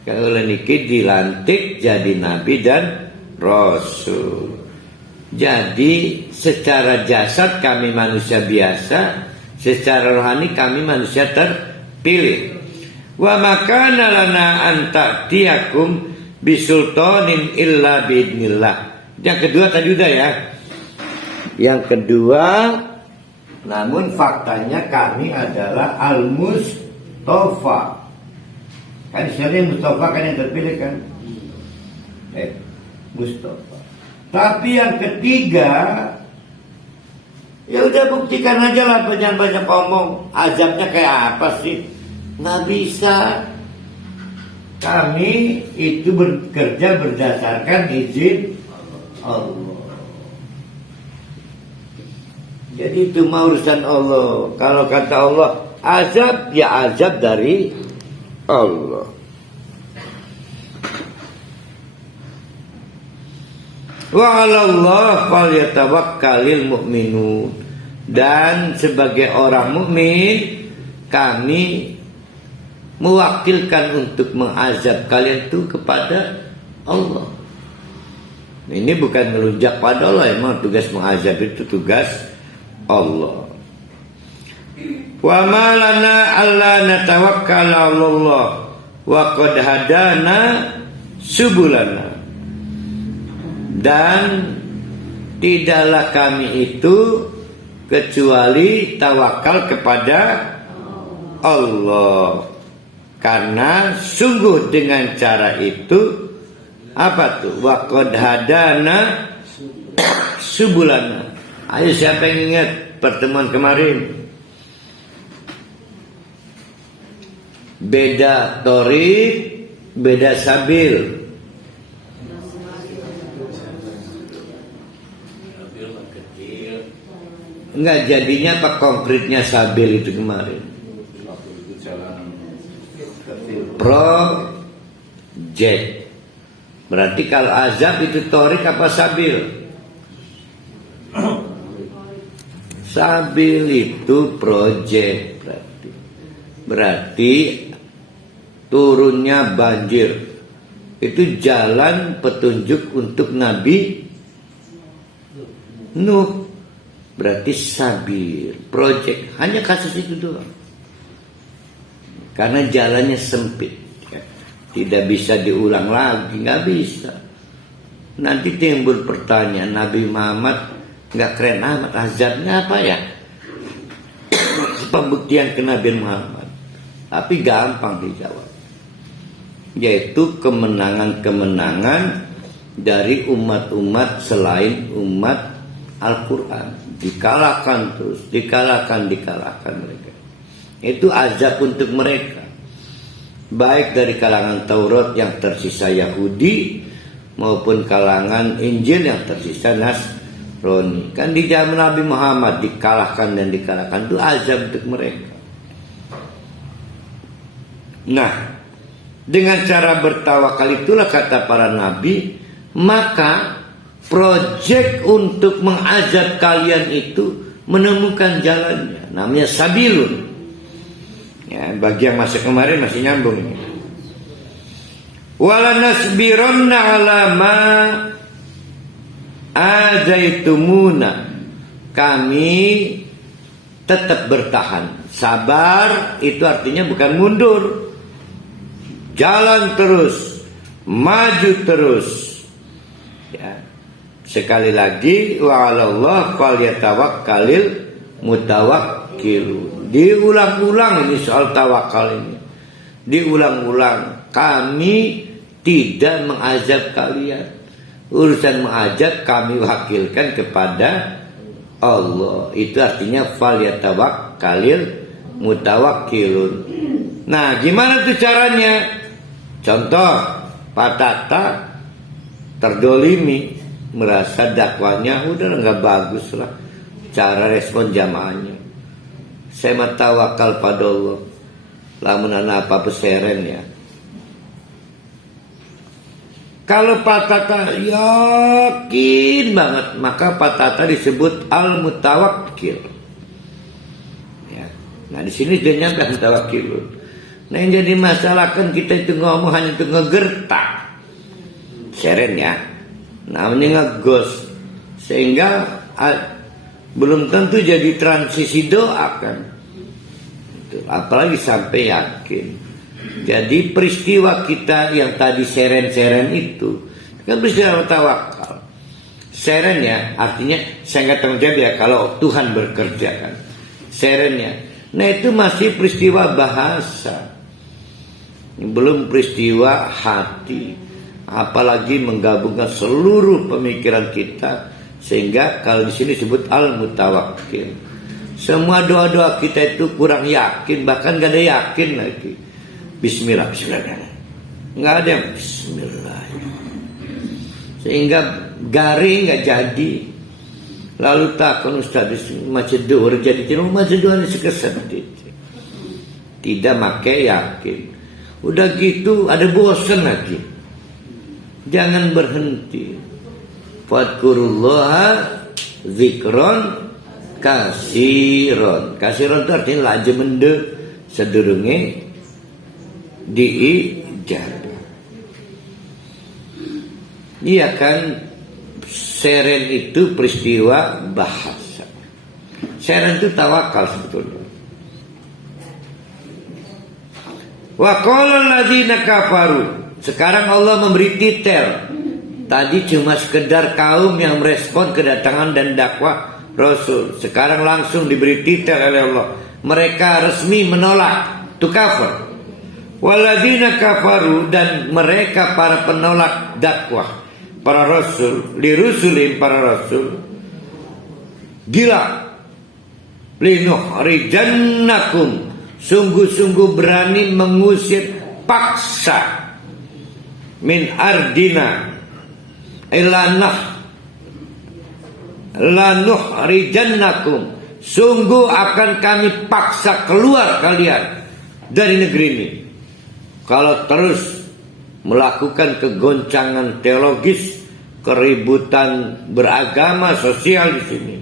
Kula niki dilantik jadi nabi dan rasul. Jadi secara jasad kami manusia biasa, secara rohani kami manusia terpilih. Wa makana lana an ta'tiyakum bisultanin illa biidnillah. Yang kedua tadi udah ya. Yang kedua, namun faktanya kami adalah al-Mustafa. Kan istilahnya Mustafa kan yang terpilih kan? Mustafa. Tapi yang ketiga, ya udah buktikan aja lah, jangan banyak ngomong. Azabnya kayak apa sih? Nggak bisa. Kami itu bekerja berdasarkan izin Allah. Jadi itu mah urusan Allah. Kalau kata Allah azab, ya azab dari Allah. Wa 'alallah falyatawakkalul mu'minun. Dan sebagai orang mukmin kami mewakilkan untuk mengazab kalian itu kepada Allah. Ini bukan melunjak pada Allah, emang tugas mengazab itu tugas Allah. Wa ma lana alla natawakkala 'alallah wa qad hadana subulana. Dan tidaklah kami itu kecuali tawakal kepada Allah. Karena sungguh dengan cara itu apa tuh? Wa qad hadana subulana. Ayo siapa yang ingat pertemuan kemarin? Beda torik, beda sabil. Enggak, jadinya apa konkretnya sabil itu kemarin? Project. Berarti kalau azab itu torik apa sabil? Sabil itu project berarti turunnya banjir. Itu jalan petunjuk untuk Nabi Nuh. Berarti sabil, project, hanya kasus itu doang. Karena jalannya sempit, tidak bisa diulang lagi, nggak bisa. Nanti timbul pertanyaan, Nabi Muhammad nggak keren amat, azabnya apa ya? Pembuktian kenabian Muhammad, tapi gampang dijawab, yaitu kemenangan-kemenangan dari umat-umat selain umat Al-Quran. Dikalahkan terus, dikalahkan mereka. Itu azab untuk mereka. Baik dari kalangan Taurat yang tersisa Yahudi maupun kalangan Injil yang tersisa Nasrani. Kan di zaman Nabi Muhammad dikalahkan dan dikalahkan, itu azab untuk mereka. Nah, dengan cara bertawakal itulah kata para nabi, maka project untuk mengazab kalian itu menemukan jalannya, namanya sabilun. Ya, bagi yang masa kemarin masih nyambung ini. Wala nasbiranna ala ma azaitumuna. Kami tetap bertahan. Sabar itu artinya bukan mundur. Jalan terus, maju terus. Ya. Sekali lagi, wa 'alallah falyatawakkalul mutawakkilun. Diulang-ulang ini soal tawakal ini. Diulang-ulang. Kami tidak mengazab kalian. Urusan mengazab kami wakilkan kepada Allah. Itu artinya falyatawakkalul mutawakkilun. Nah, gimana tuh caranya? Contoh, Pak Tata terdolimi, merasa dakwanya udah nggak bagus lah cara respon jamaahnya. Saya mah tawakal pada Allah, lamun ana apa peseren ya. Kalau Pak Tata yakin banget, maka Pak Tata disebut al-mutawakkil. Ya. Nah, di sini dia nyangka tawakkilun. Nah, yang jadi masalah kan kita itu ngomong hanya itu ngegertak, seren ya, namanya ngegos, sehingga belum tentu jadi transisi doa kan. Apalagi sampai yakin. Jadi peristiwa kita yang tadi seren-seren itu kan peristiwa tawakal. Seren ya, artinya saya nggak tanggung jawab ya kalau Tuhan bekerja kan. Serennya, nah itu masih peristiwa bahasa. Belum peristiwa hati, apalagi menggabungkan seluruh pemikiran kita, sehingga kalau di sini disebut al-mutawakkil. Semua doa-doa kita itu kurang yakin, bahkan gak ada yakin lagi. Bismillah, bismillah, nggak ada yang bismillah, sehingga garing nggak jadi. Lalu takkan Ustaz macedur jadi tidak macedur ini sekesan tidak makai yakin. Udah gitu ada bosan lagi. Jangan berhenti. Fadkurullaha zikron kasiron. Kasiron itu artinya lajemende sedurunge diijabah. Iya kan, seren itu peristiwa bahasa. Seren itu tawakal sebetulnya. Wa qala alladziina kafaru. Sekarang Allah memberi detail. Tadi cuma sekedar kaum yang merespon kedatangan dan dakwah Rasul. Sekarang langsung diberi detail oleh Allah. Mereka resmi menolak, to kafir. Walladziina kafaru, dan mereka para penolak dakwah para Rasul, lirusulin para Rasul. Gila. Linuhrijannakum, sungguh-sungguh berani mengusir paksa min ardina lanuhrijannakum, sungguh akan kami paksa keluar kalian dari negeri ini kalau terus melakukan kegoncangan teologis, keributan beragama, sosial di sini.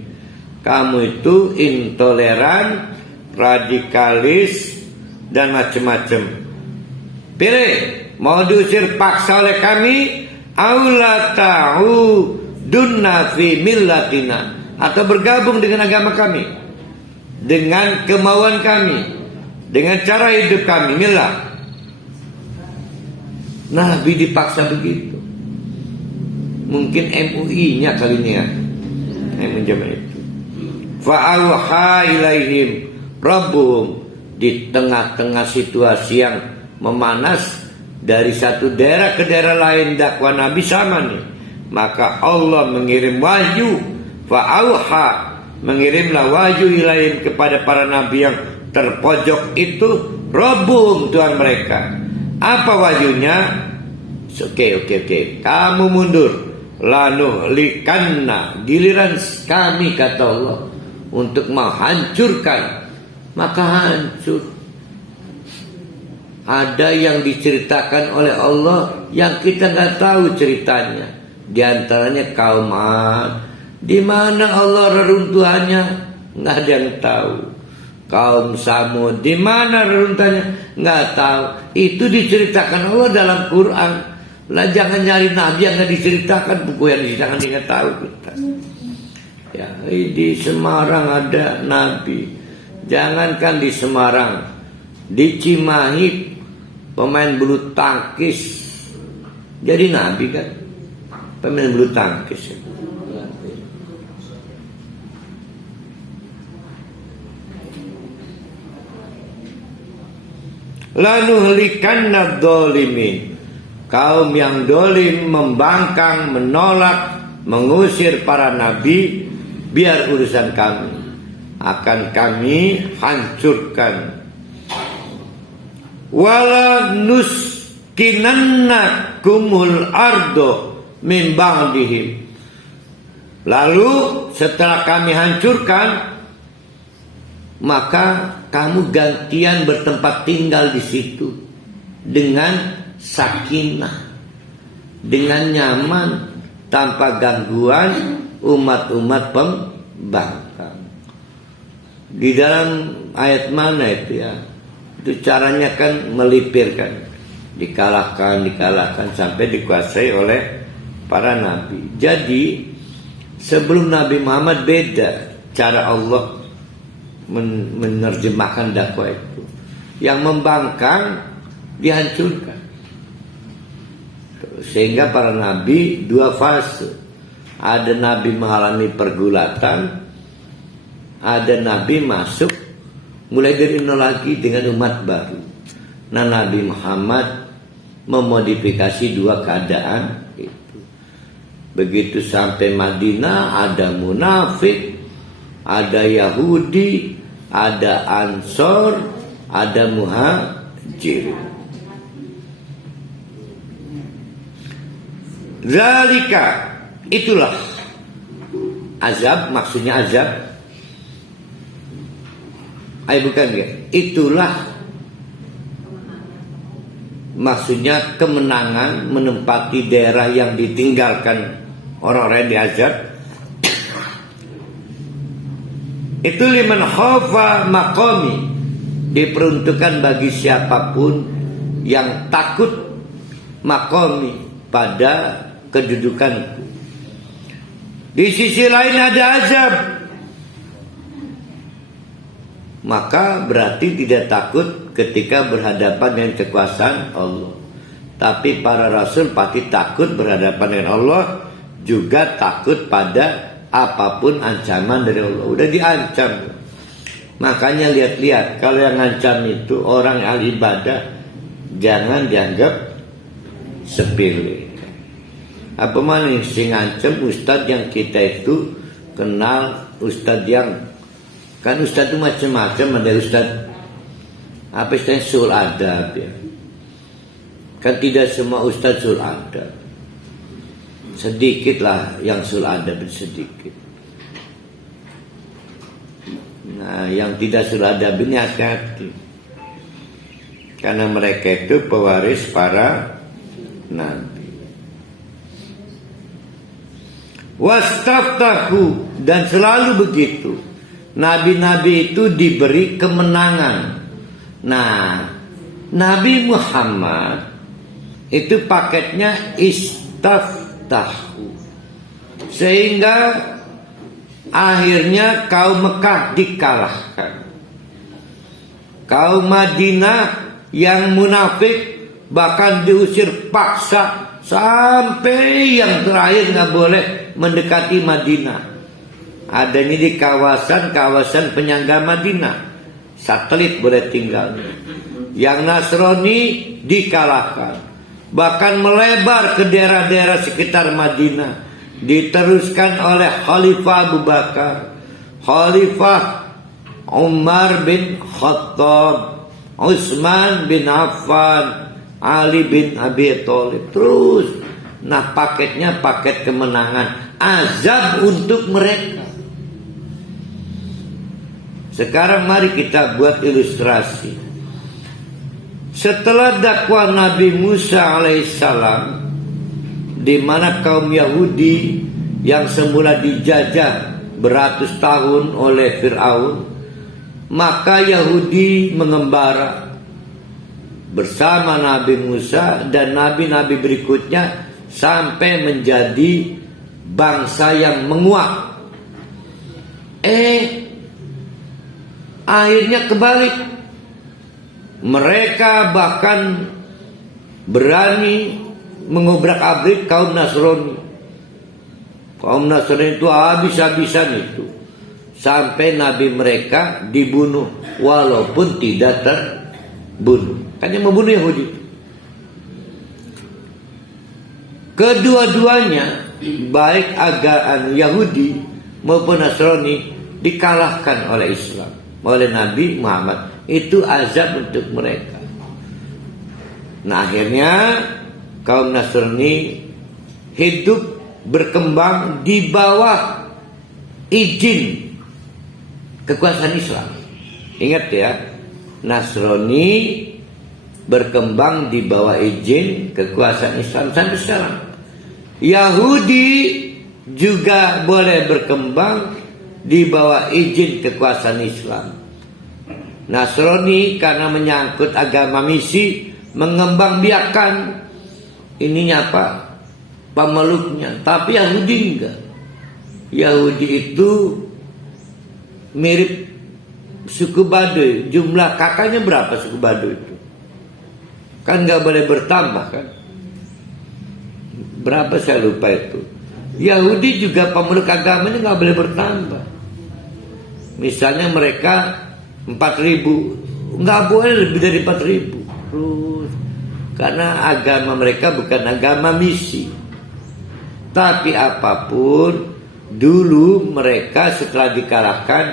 Kamu itu intoleran, radikalis, dan macam-macam. Pilih, mau diusir paksa oleh kami, aula ta'u dunna fi millatina, atau bergabung dengan agama kami, dengan kemauan kami, dengan cara hidup kami, millah. Nabi dipaksa begitu. Mungkin MUI-nya kali ini ya yang menjamin itu. Fa'auha ilaihim rabbuhum, di tengah-tengah situasi yang memanas dari satu daerah ke daerah lain dakwah Nabi sama nih, maka Allah mengirim wahyu. Fa'auha, mengirimlah wahyu ilaihim kepada para nabi yang terpojok itu, rabbuhum, Tuhan mereka. Apa wahyunya? Oke. Kamu mundur. Lanuhlikanna, giliran kami kata Allah untuk menghancurkan, maka hancur. Ada yang diceritakan oleh Allah yang kita nggak tahu ceritanya. Di antaranya kaum Ad. Di mana Allah reruntuhannya nggak ada yang tahu. Kaum Samud di mana reruntanya? Nggak tahu. Itu diceritakan Allah dalam Quran. Lah jangan nyari nabi yang nggak diceritakan, buku yang diceritakan nggak tahu kita. Ya, di Semarang ada nabi. Jangankan di Semarang, di Cimahi pemain bulu tangkis jadi nabi kan? Pemain bulu tangkis. Lanuhlikanna dzalimin. Kaum yang dolim membangkang, menolak, mengusir para nabi, biar urusan kami, akan kami hancurkan. Wala nuskinannakumul ardo min ba'dihim. Lalu setelah kami hancurkan, maka kamu gantian bertempat tinggal di situ dengan sakinah, dengan nyaman, tanpa gangguan umat-umat pembangkang. Di dalam ayat mana itu ya? Itu caranya kan melipirkan, dikalahkan sampai dikuasai oleh para nabi. Jadi sebelum Nabi Muhammad beda cara Allah menerjemahkan dakwah itu. Yang membangkang dihancurkan. Sehingga para nabi dua fase. Ada nabi mengalami pergulatan, ada nabi masuk mulai dari nol lagi dengan umat baru. Nah, Nabi Muhammad memodifikasi dua keadaan itu. Begitu sampai Madinah ada munafik, ada Yahudi, ada Ansor, ada Muhajir. Zalika, itulah azab, maksudnya azab. Bukan ya? Itulah maksudnya kemenangan menempati daerah yang ditinggalkan orang-orang yang diazab. Itu liman khafa maqami, diperuntukkan bagi siapapun yang takut maqami, pada kedudukanku. Di sisi lain ada azab, maka berarti tidak takut ketika berhadapan dengan kekuasaan Allah. Tapi para rasul pasti takut berhadapan dengan Allah, juga takut pada apapun ancaman dari Allah. Udah diancam. Makanya lihat-lihat, kalau yang ngancam itu orang ahli ibadah, jangan dianggap sepele. Apa mana sing ngancam ustadz yang kita itu kenal, ustadz yang kan ustadz itu macam-macam. Ada ustadz apa istilahnya sul adab ya. Kan tidak semua ustadz sul adab. Sedikitlah yang sul adab, sedikit. Nah, yang tidak sul adab ini hati-hati, karena mereka itu pewaris para nabi. Wastaftahu, dan selalu begitu. Nabi-nabi itu diberi kemenangan. Nah, Nabi Muhammad itu paketnya istaftahu, sehingga akhirnya kaum Mekah dikalahkan. Kaum Madinah yang munafik bahkan diusir paksa, sampai yang terakhir nggak boleh mendekati Madinah. Ada ini di kawasan penyangga Madinah, satelit boleh tinggal. Yang Nasrani dikalahkan, bahkan melebar ke daerah-daerah sekitar Madinah. Diteruskan oleh Khalifah Abu Bakar, Khalifah Umar bin Khattab, Utsman bin Affan, Ali bin Abi Thalib. Terus, nah paketnya paket kemenangan, azab untuk mereka. Sekarang mari kita buat ilustrasi. Setelah dakwah Nabi Musa alaihissalam, di mana kaum Yahudi yang semula dijajah beratus tahun oleh Fir'aun, Maka Yahudi mengembara bersama Nabi Musa dan nabi-nabi berikutnya sampai menjadi bangsa yang menguat. Akhirnya kebalik. Mereka bahkan berani mengobrak-abrik kaum Nasrani. Kaum Nasrani itu habis-habisan itu. Sampai nabi mereka dibunuh walaupun tidak terbunuh. Hanya membunuh Yahudi. Kedua-duanya, baik agama Yahudi maupun Nasrani, dikalahkan oleh Islam, oleh Nabi Muhammad. Itu azab untuk mereka. Nah, akhirnya kaum Nasrani hidup berkembang di bawah izin kekuasaan Islam. Ingat ya, Nasrani berkembang di bawah izin kekuasaan Islam sampai sekarang. Yahudi juga boleh berkembang di bawah izin kekuasaan Islam. Nasrani karena menyangkut agama misi mengembangbiakan ininya apa? Pemeluknya. Tapi Yahudi enggak. Yahudi itu mirip suku Baduy. Jumlah kakaknya berapa suku Baduy itu? Kan enggak boleh bertambah kan? Berapa saya lupa itu. Yahudi juga pemeluk agamanya enggak boleh bertambah. Misalnya mereka 4.000, nggak boleh lebih dari 4.000. Terus, karena agama mereka bukan agama misi. Tapi apapun, dulu mereka setelah dikalahkan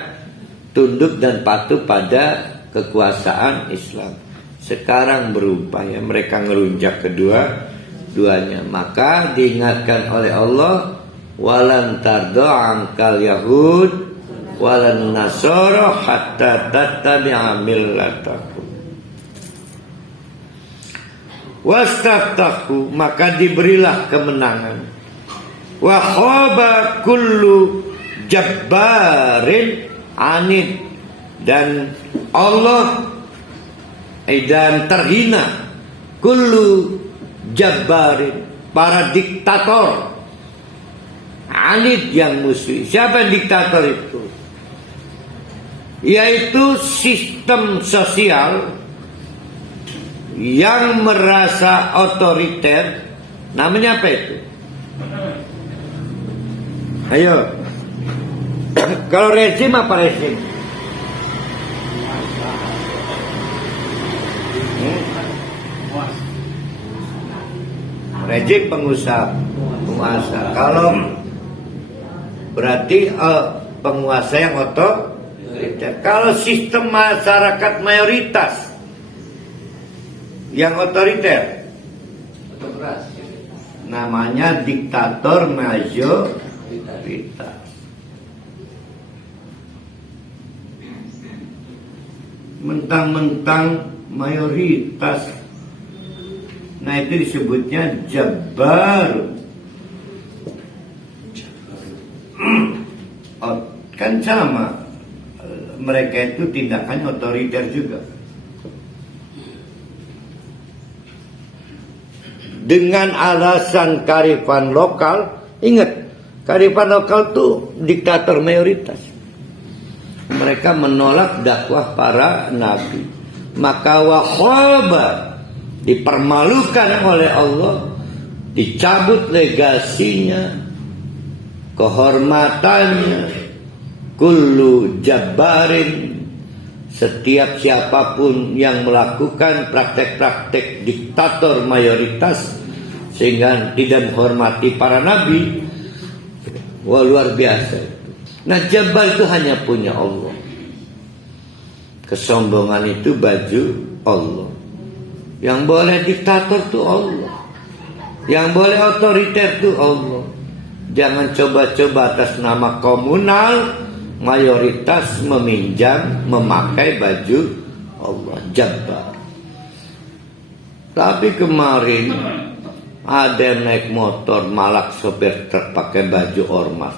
tunduk dan patuh pada kekuasaan Islam. Sekarang berubah ya, mereka ngerunjak kedua-duanya. Maka diingatkan oleh Allah, walan tardo angkal Yahud walan nasara hatta tattabi'a millatakum. Wastaftahu, maka diberilah kemenangan. Wa khaba kullu jabbarin anid, dan Allah dan terhina kullu jabbarin, para diktator anid yang musuh. Siapa yang diktator itu? Yaitu sistem sosial yang merasa otoriter. Namanya apa itu? Ayo. Kalau rezim apa rezim? Rezim penguasa. Kalau berarti penguasa yang otoriter. Kalau sistem masyarakat mayoritas yang otoriter, namanya diktator mayoritas. Mentang-mentang mayoritas, nah itu disebutnya jabbar. Kan sama, mereka itu tindakannya otoriter juga. Dengan alasan kearifan lokal, ingat, kearifan lokal tuh diktator mayoritas. Mereka menolak dakwah para nabi. Maka wakhaba, dipermalukan oleh Allah, dicabut legasinya, kehormatannya. Kullu jabbarin, setiap siapapun yang melakukan praktek-praktek diktator mayoritas sehingga tidak menghormati para nabi. Wah, luar biasa itu. Nah, jabbar itu hanya punya Allah. Kesombongan itu baju Allah. Yang boleh diktator itu Allah. Yang boleh otoriter itu Allah. Jangan coba-coba atas nama komunal mayoritas meminjam, memakai baju Allah, jabbar. Tapi kemarin ada yang naik motor malak sopir truk pakai baju ormas,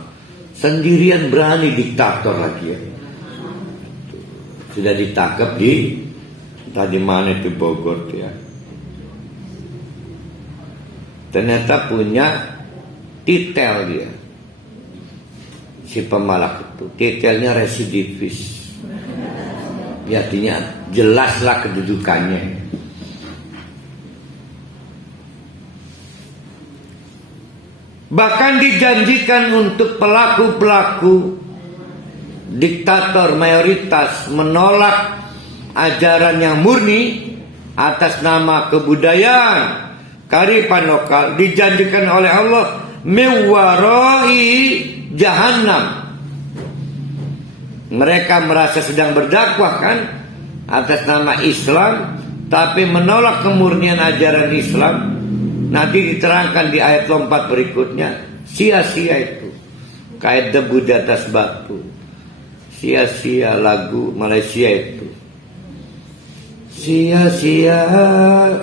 sendirian berani diktator lagi ya. sudah ditangkap di tadi mana itu Bogor tuh ya. Ternyata punya titel dia, si pemalak itu. Titelnya residivis. Ya, artinya jelaslah kedudukannya. Bahkan dijanjikan untuk pelaku-pelaku diktator mayoritas menolak ajaran yang murni atas nama kebudayaan kearifan lokal, dijanjikan oleh Allah mewaroi jahannam. Mereka merasa sedang berdakwah kan atas nama Islam, tapi menolak kemurnian ajaran Islam. Nanti diterangkan di ayat lompat berikutnya, sia-sia itu, kayak debu di atas batu. Sia-sia lagu Malaysia itu. Sia-sia.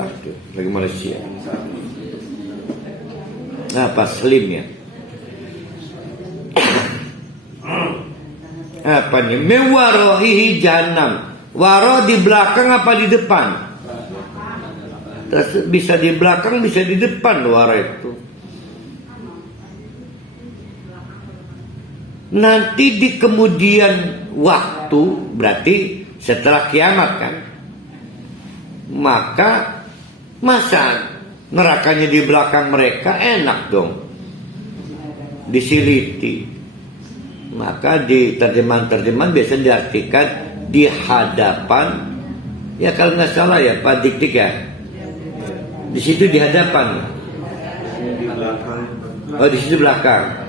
Aduh, lagi Malaysia. Apa Slim ya? Apa nih? Mewarohi jahannam. Waro di belakang apa di depan? Terus bisa di belakang, bisa di depan waro itu. Nanti di kemudian waktu, berarti setelah kiamat kan, maka masa nerakanya di belakang mereka, enak dong disiliti. Maka di terjemahan-terjemahan biasanya diartikan di hadapan, ya kalau nggak salah ya Pak Dik-Dik ya, di situ di hadapan. Oh, di situ belakang.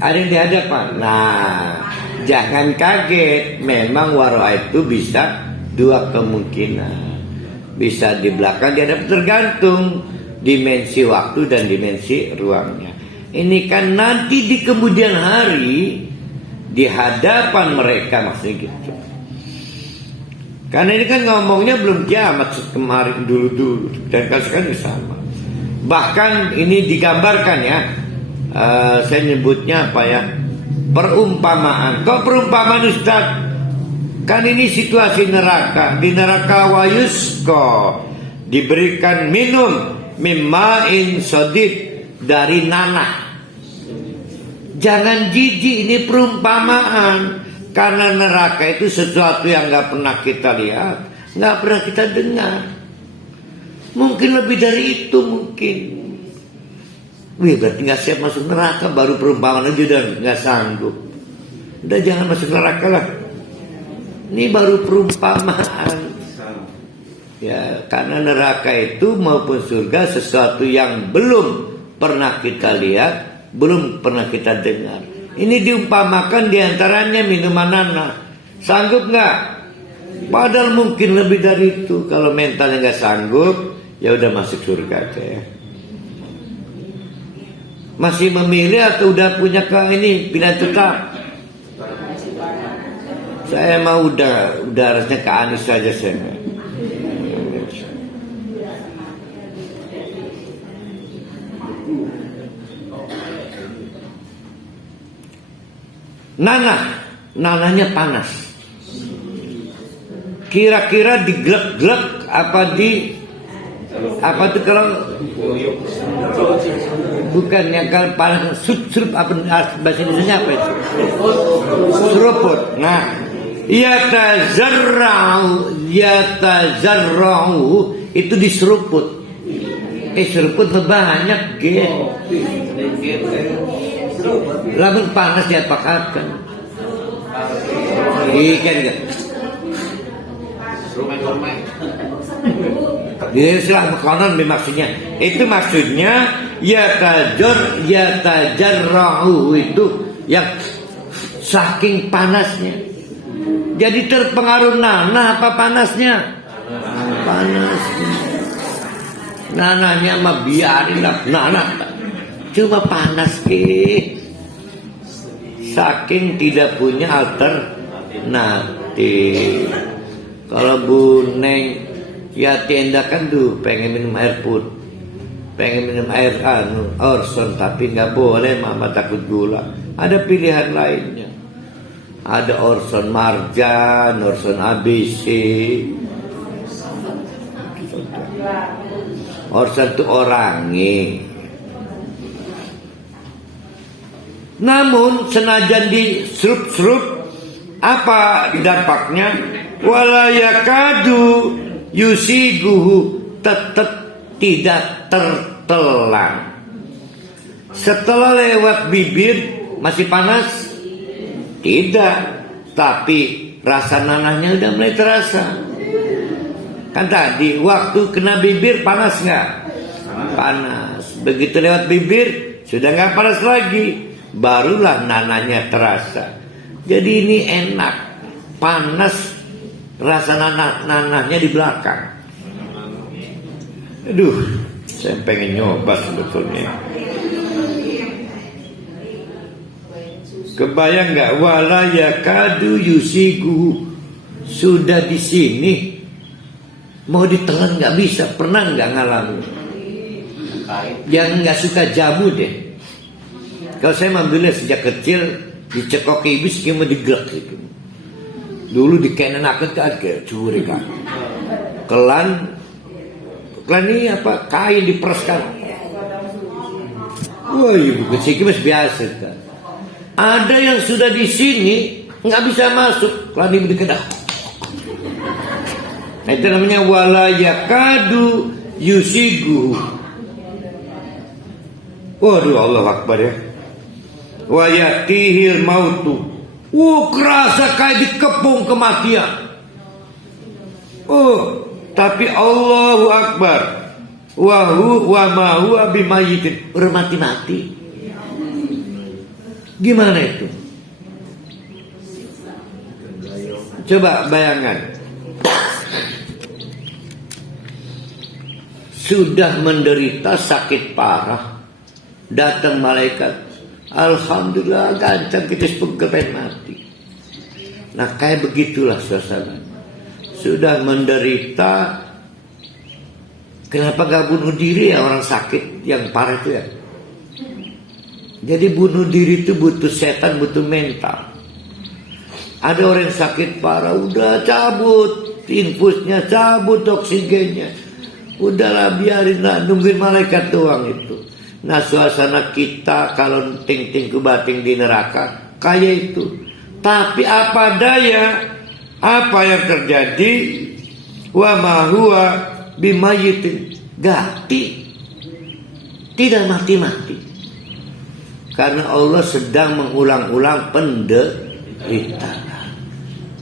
Ada yang di hadapan. Nah, jangan kaget. Memang waro'a itu bisa dua kemungkinan. Bisa di belakang, di hadapan, tergantung dimensi waktu dan dimensi ruangnya. Ini kan nanti di kemudian hari di hadapan mereka, maksudnya gitu. Karena ini kan ngomongnya belum kiamat kemarin dulu dan sekarang sama. Bahkan ini digambarkan ya. Saya nyebutnya apa ya, perumpamaan. Kok perumpamaan Ustaz? Kan ini situasi neraka. Di neraka wayusko diberikan minum mimma'in sadid, dari nanah. Jangan jijik, ini perumpamaan. Karena neraka itu sesuatu yang gak pernah kita lihat, gak pernah kita dengar. Mungkin lebih dari itu mungkin. Wih, berarti gak siap masuk neraka, baru perumpamaan aja udah gak sanggup. Udah jangan masuk neraka lah. Ini baru perumpamaan. Ya, karena neraka itu maupun surga sesuatu yang belum pernah kita lihat, belum pernah kita dengar. Ini diumpamakan diantaranya minuman nanah. Sanggup nggak? Padahal mungkin lebih dari itu. Kalau mentalnya nggak sanggup, ya udah masuk surga aja ya. Masih memilih atau udah punya ini pilihan tetap? Saya mau udah harusnya ke Anies saja saya. Nanahnya panas. Kira-kira diglek-glek apa tuh kalau bukan yang kalau panas sup apa bahasa Indonesia apa itu? Seruput. Nah, yatazarra'u itu diseruput. Seruput banyak gitu. Lamun panas diapakan? Ikan enggak? Istilah makanan maksudnya. Itu maksudnya yatajarrahu itu yang saking panasnya. Jadi terpengaruh nanah apa panasnya? Panasnya. Nanahnya mah biarin lah, nanah cuma panas saking tidak punya alternatif. Kalau Bu Neng ya tendakan tuh pengen minum air putih, pengen minum air Orson, tapi nggak boleh, mama takut gula. Ada pilihan lainnya. Ada Orson Marjan, Orson ABC. Orson itu orangnya. Namun senajan diserup-serup, apa dampaknya? Wala yakadu yusiguhu, tetap tidak tertelan. Setelah lewat bibir masih panas? Tidak, tapi rasa nanahnya udah mulai terasa. Kan tadi waktu kena bibir panas nggak? Panas. Begitu lewat bibir sudah nggak panas lagi, barulah nanahnya terasa. Jadi ini enak, panas, rasa nanahnya di belakang. Aduh, saya pengen nyoba sebetulnya. Kebayang nggak? Wala yakadu yusigu, sudah di sini mau ditelan nggak bisa. Pernah nggak ngalamin? Yang nggak suka jamu deh. Kalau saya mengambilnya sejak kecil, dicekoki ibis cuma digelak gitu. Dulu di kanan aku agak curi kan. Kelan ini apa? Kain dipereskan. Wah, ibu kecil mas biasa kan. Ada yang sudah di sini nggak bisa masuk, kelan ibu dikedah. Nah, itu namanya wala yakadu yusigu. Waduh, Allah Akbar ya. Wa yatihil mautu. Kerasa kayak dikepung kematian. Tapi Allahu Akbar. Wa ma huwa bimayitin. Udah mati-mati. Gimana itu? Coba bayangkan. Sudah menderita sakit parah, datang malaikat, alhamdulillah ganteng kita sepegel mati. Nah kayak begitulah suasana. Sudah menderita, kenapa gak bunuh diri ya orang sakit yang parah itu ya? Jadi bunuh diri itu butuh setan, butuh mental. Ada orang yang sakit parah, udah cabut infusnya, cabut oksigennya. Udahlah biarinlah, nungguin malaikat doang itu. Nah suasana kita kalau ting-ting kubating di neraka kayak itu. Tapi apa daya, apa yang terjadi? Wa ma huwa bimayitin, gati, tidak mati-mati. Karena Allah sedang mengulang-ulang penderitaan.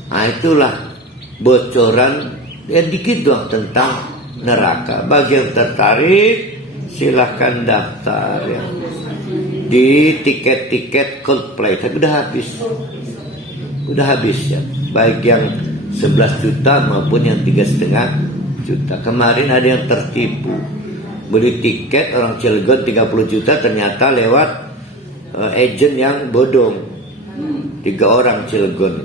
Nah itulah bocoran ya dikit doang tentang neraka. Bagi yang tertarik silahkan daftar ya di tiket-tiket Coldplay. Tapi udah habis ya. Baik yang 11 juta maupun yang 3,5 juta. Kemarin ada yang tertipu, beli tiket orang Cilegon 30 juta ternyata lewat agent yang bodong. 3 orang Cilegon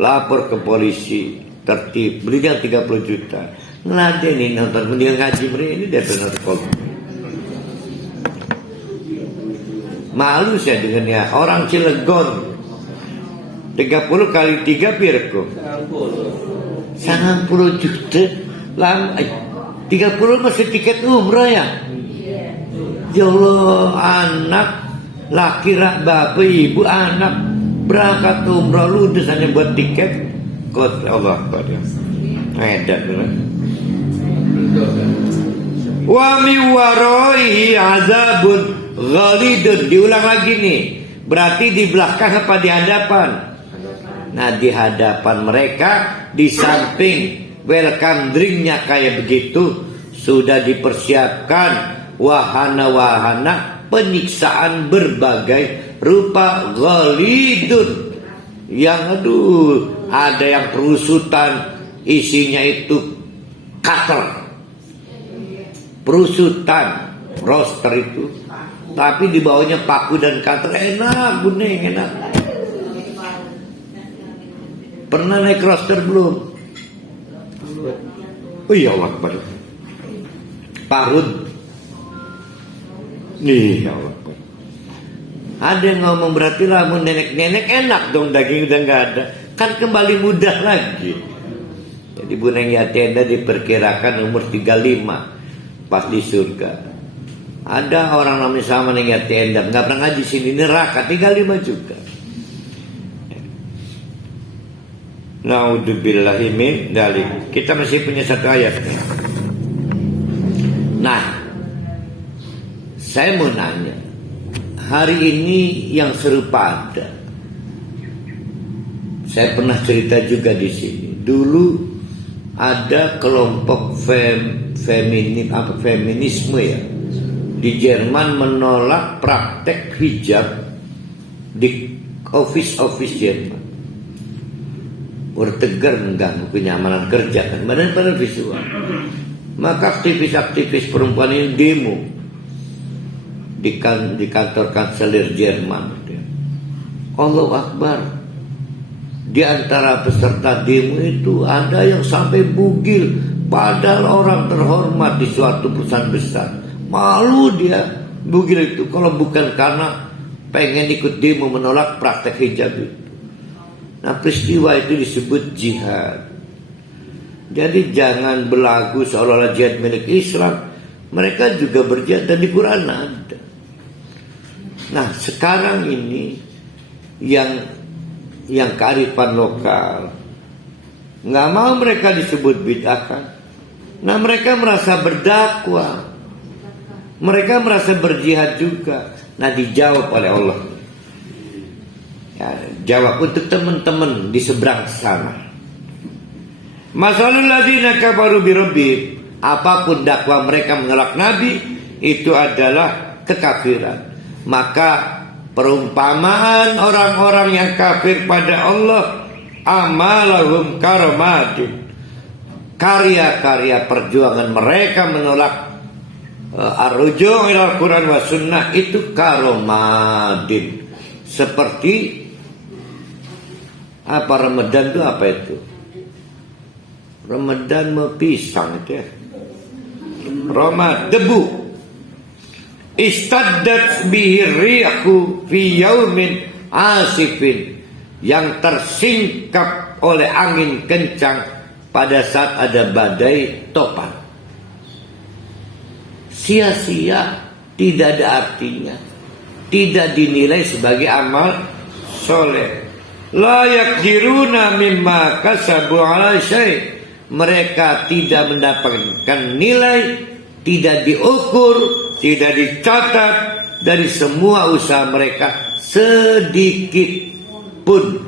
lapor ke polisi, tertib, beli yang 30 juta. Ngeladen nih nonton mendingan ngaji ini dari nonton. Malu saya dengannya orang Cilegon 30 kali 3 pirko 90 juta. 30 masih tiket umroh ya. Ya Allah, anak laki rak bapak ibu anak berangkat umroh ludes hanya buat tiket. Kod Allah pada edan lah. Wa mi waraihi azabun ghalidun. Diulang lagi nih. Berarti di belakang apa di hadapan? Nah di hadapan mereka, di samping welcome drinknya kayak begitu, sudah dipersiapkan wahana-wahana penyiksaan berbagai rupa ghalidun. Yang ada yang perusutan, isinya itu cutter, perusutan roster itu, tapi di bawahnya paku dan cutter. Enak kuning, enak. Pernah naik roster belum? Oh iya Allah Akbar. Parut. Iya Allah Akbar. Ada yang ngomong berarti lamun nenek-nenek enak dong, daging udah nggak ada. Kan kembali mudah lagi. Jadi Bu Neng Yatienda diperkirakan umur 35 pas di surga. Ada orang namanya sama Neng Yatienda, nggak pernah ngaji sini, neraka 35 juga. Naudzubillahi min dzalik. Kita masih punya satu ayat. Nah, saya mau nanya, hari ini yang serupa ada. Saya pernah cerita juga di sini. Dulu ada kelompok feminisme ya di Jerman menolak praktek hijab di office Jerman. Bertegar mengganggu kenyamanan kerja kan, badan visual. Maka aktivis-aktivis perempuan ini demo di kantor kanselir Jerman. Allahu Akbar. Di antara peserta demo itu ada yang sampai bugil, padahal orang terhormat di suatu perusahaan besar. Malu dia bugil itu kalau bukan karena pengen ikut demo menolak praktek hijab itu. Nah, peristiwa itu disebut jihad. Jadi jangan berlagu seolah-olah jihad milik Islam. Mereka juga berjihad dan di Quran ada. Nah, sekarang ini yang kearifan lokal, nggak mau mereka disebut bid'ah kan? Nah, mereka merasa berdakwah, mereka merasa berjihad juga. Nah, dijawab oleh Allah. Ya, jawab untuk teman-teman di seberang sana. Masalul ladzina kafaru bi rabbihim, apapun dakwah mereka menolak Nabi itu adalah kekafiran. Maka perumpamaan orang-orang yang kafir pada Allah, amalahum karamadin, karya-karya perjuangan mereka menolak ar-ruju' ila Al-Quran wa sunnah itu karamadin. Seperti apa Ramadan itu apa itu? Ramadan pisang itu ya. Ramadan debu. Istaddat bihi rihu fi yaumin asifin, yang tersingkap oleh angin kencang pada saat ada badai topan. Sia-sia, tidak ada artinya, tidak dinilai sebagai amal soleh. La yakdiruna mimma kasabu ala syai'. Mereka tidak mendapatkan nilai, tidak diukur, tidak dicatat dari semua usaha mereka sedikit pun.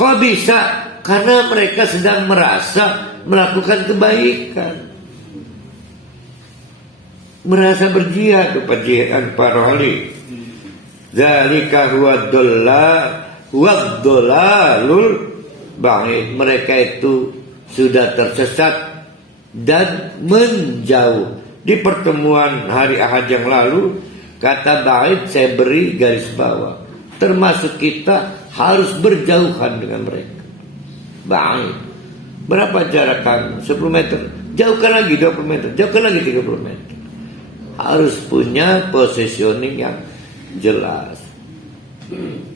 Kok bisa? Karena mereka sedang merasa melakukan kebaikan, merasa berjihad, keperjihad para wali. Zalika huwa dhalalul ba'id. Mereka itu sudah tersesat dan menjauh. Di pertemuan hari Ahad yang lalu, kata Ba'id saya beri garis bawah, termasuk kita harus berjauhan dengan mereka. Ba'id, berapa jarak kamu? 10 meter, jauhkan lagi 20 meter, jauhkan lagi 30 meter. Harus punya positioning yang jelas.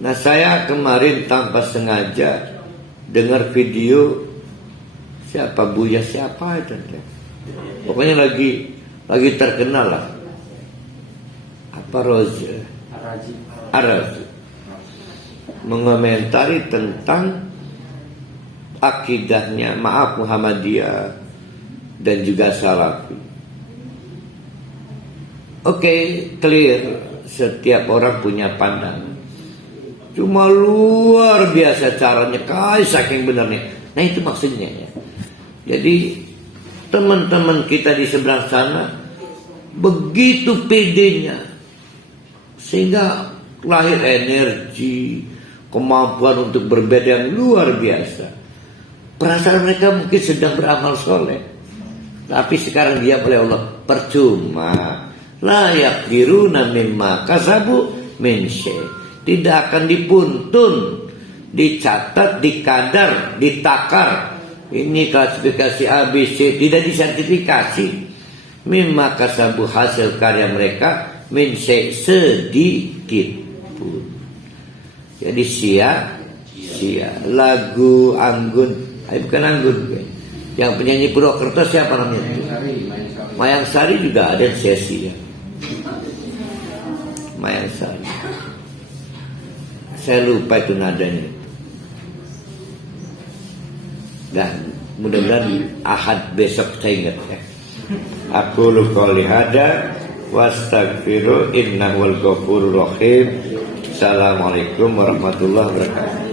Nah, saya kemarin tanpa sengaja dengar video siapa Buya siapa itu, pokoknya lagi terkenal lah, apa Arazi mengomentari tentang akidahnya Muhammadiyah dan juga Salafi. Oke, clear, setiap orang punya pandangan. Cuma luar biasa caranya, saking benarnya. Nah, itu maksudnya ya. Jadi teman-teman kita di seberang sana begitu pedenya, sehingga lahir energi, kemampuan untuk berbeda yang luar biasa. Perasaan mereka mungkin sedang beramal soleh, tapi sekarang dia oleh Allah percuma. La yakdiruna mimma kasabu min syai'. Tidak akan dipuntun, dicatat, dikadar, ditakar. Ini klasifikasi ABC, tidak disertifikasi. Mimma kasabu, hasil karya mereka, min syai' sedikit ampun. Jadi sia lagu Anggun, bukan Anggun, yang penyanyi Purwokerto siapa namanya itu? Mayang Sari juga ada sesi ya. Mayang Sari. Saya lupa itu nadanya. Dan mudah-mudahan Ahad besok saya ingat ya. Aku lupa lihada wastaghfiru innahul ghafurur rahim. Assalamualaikum warahmatullahi wabarakatuh.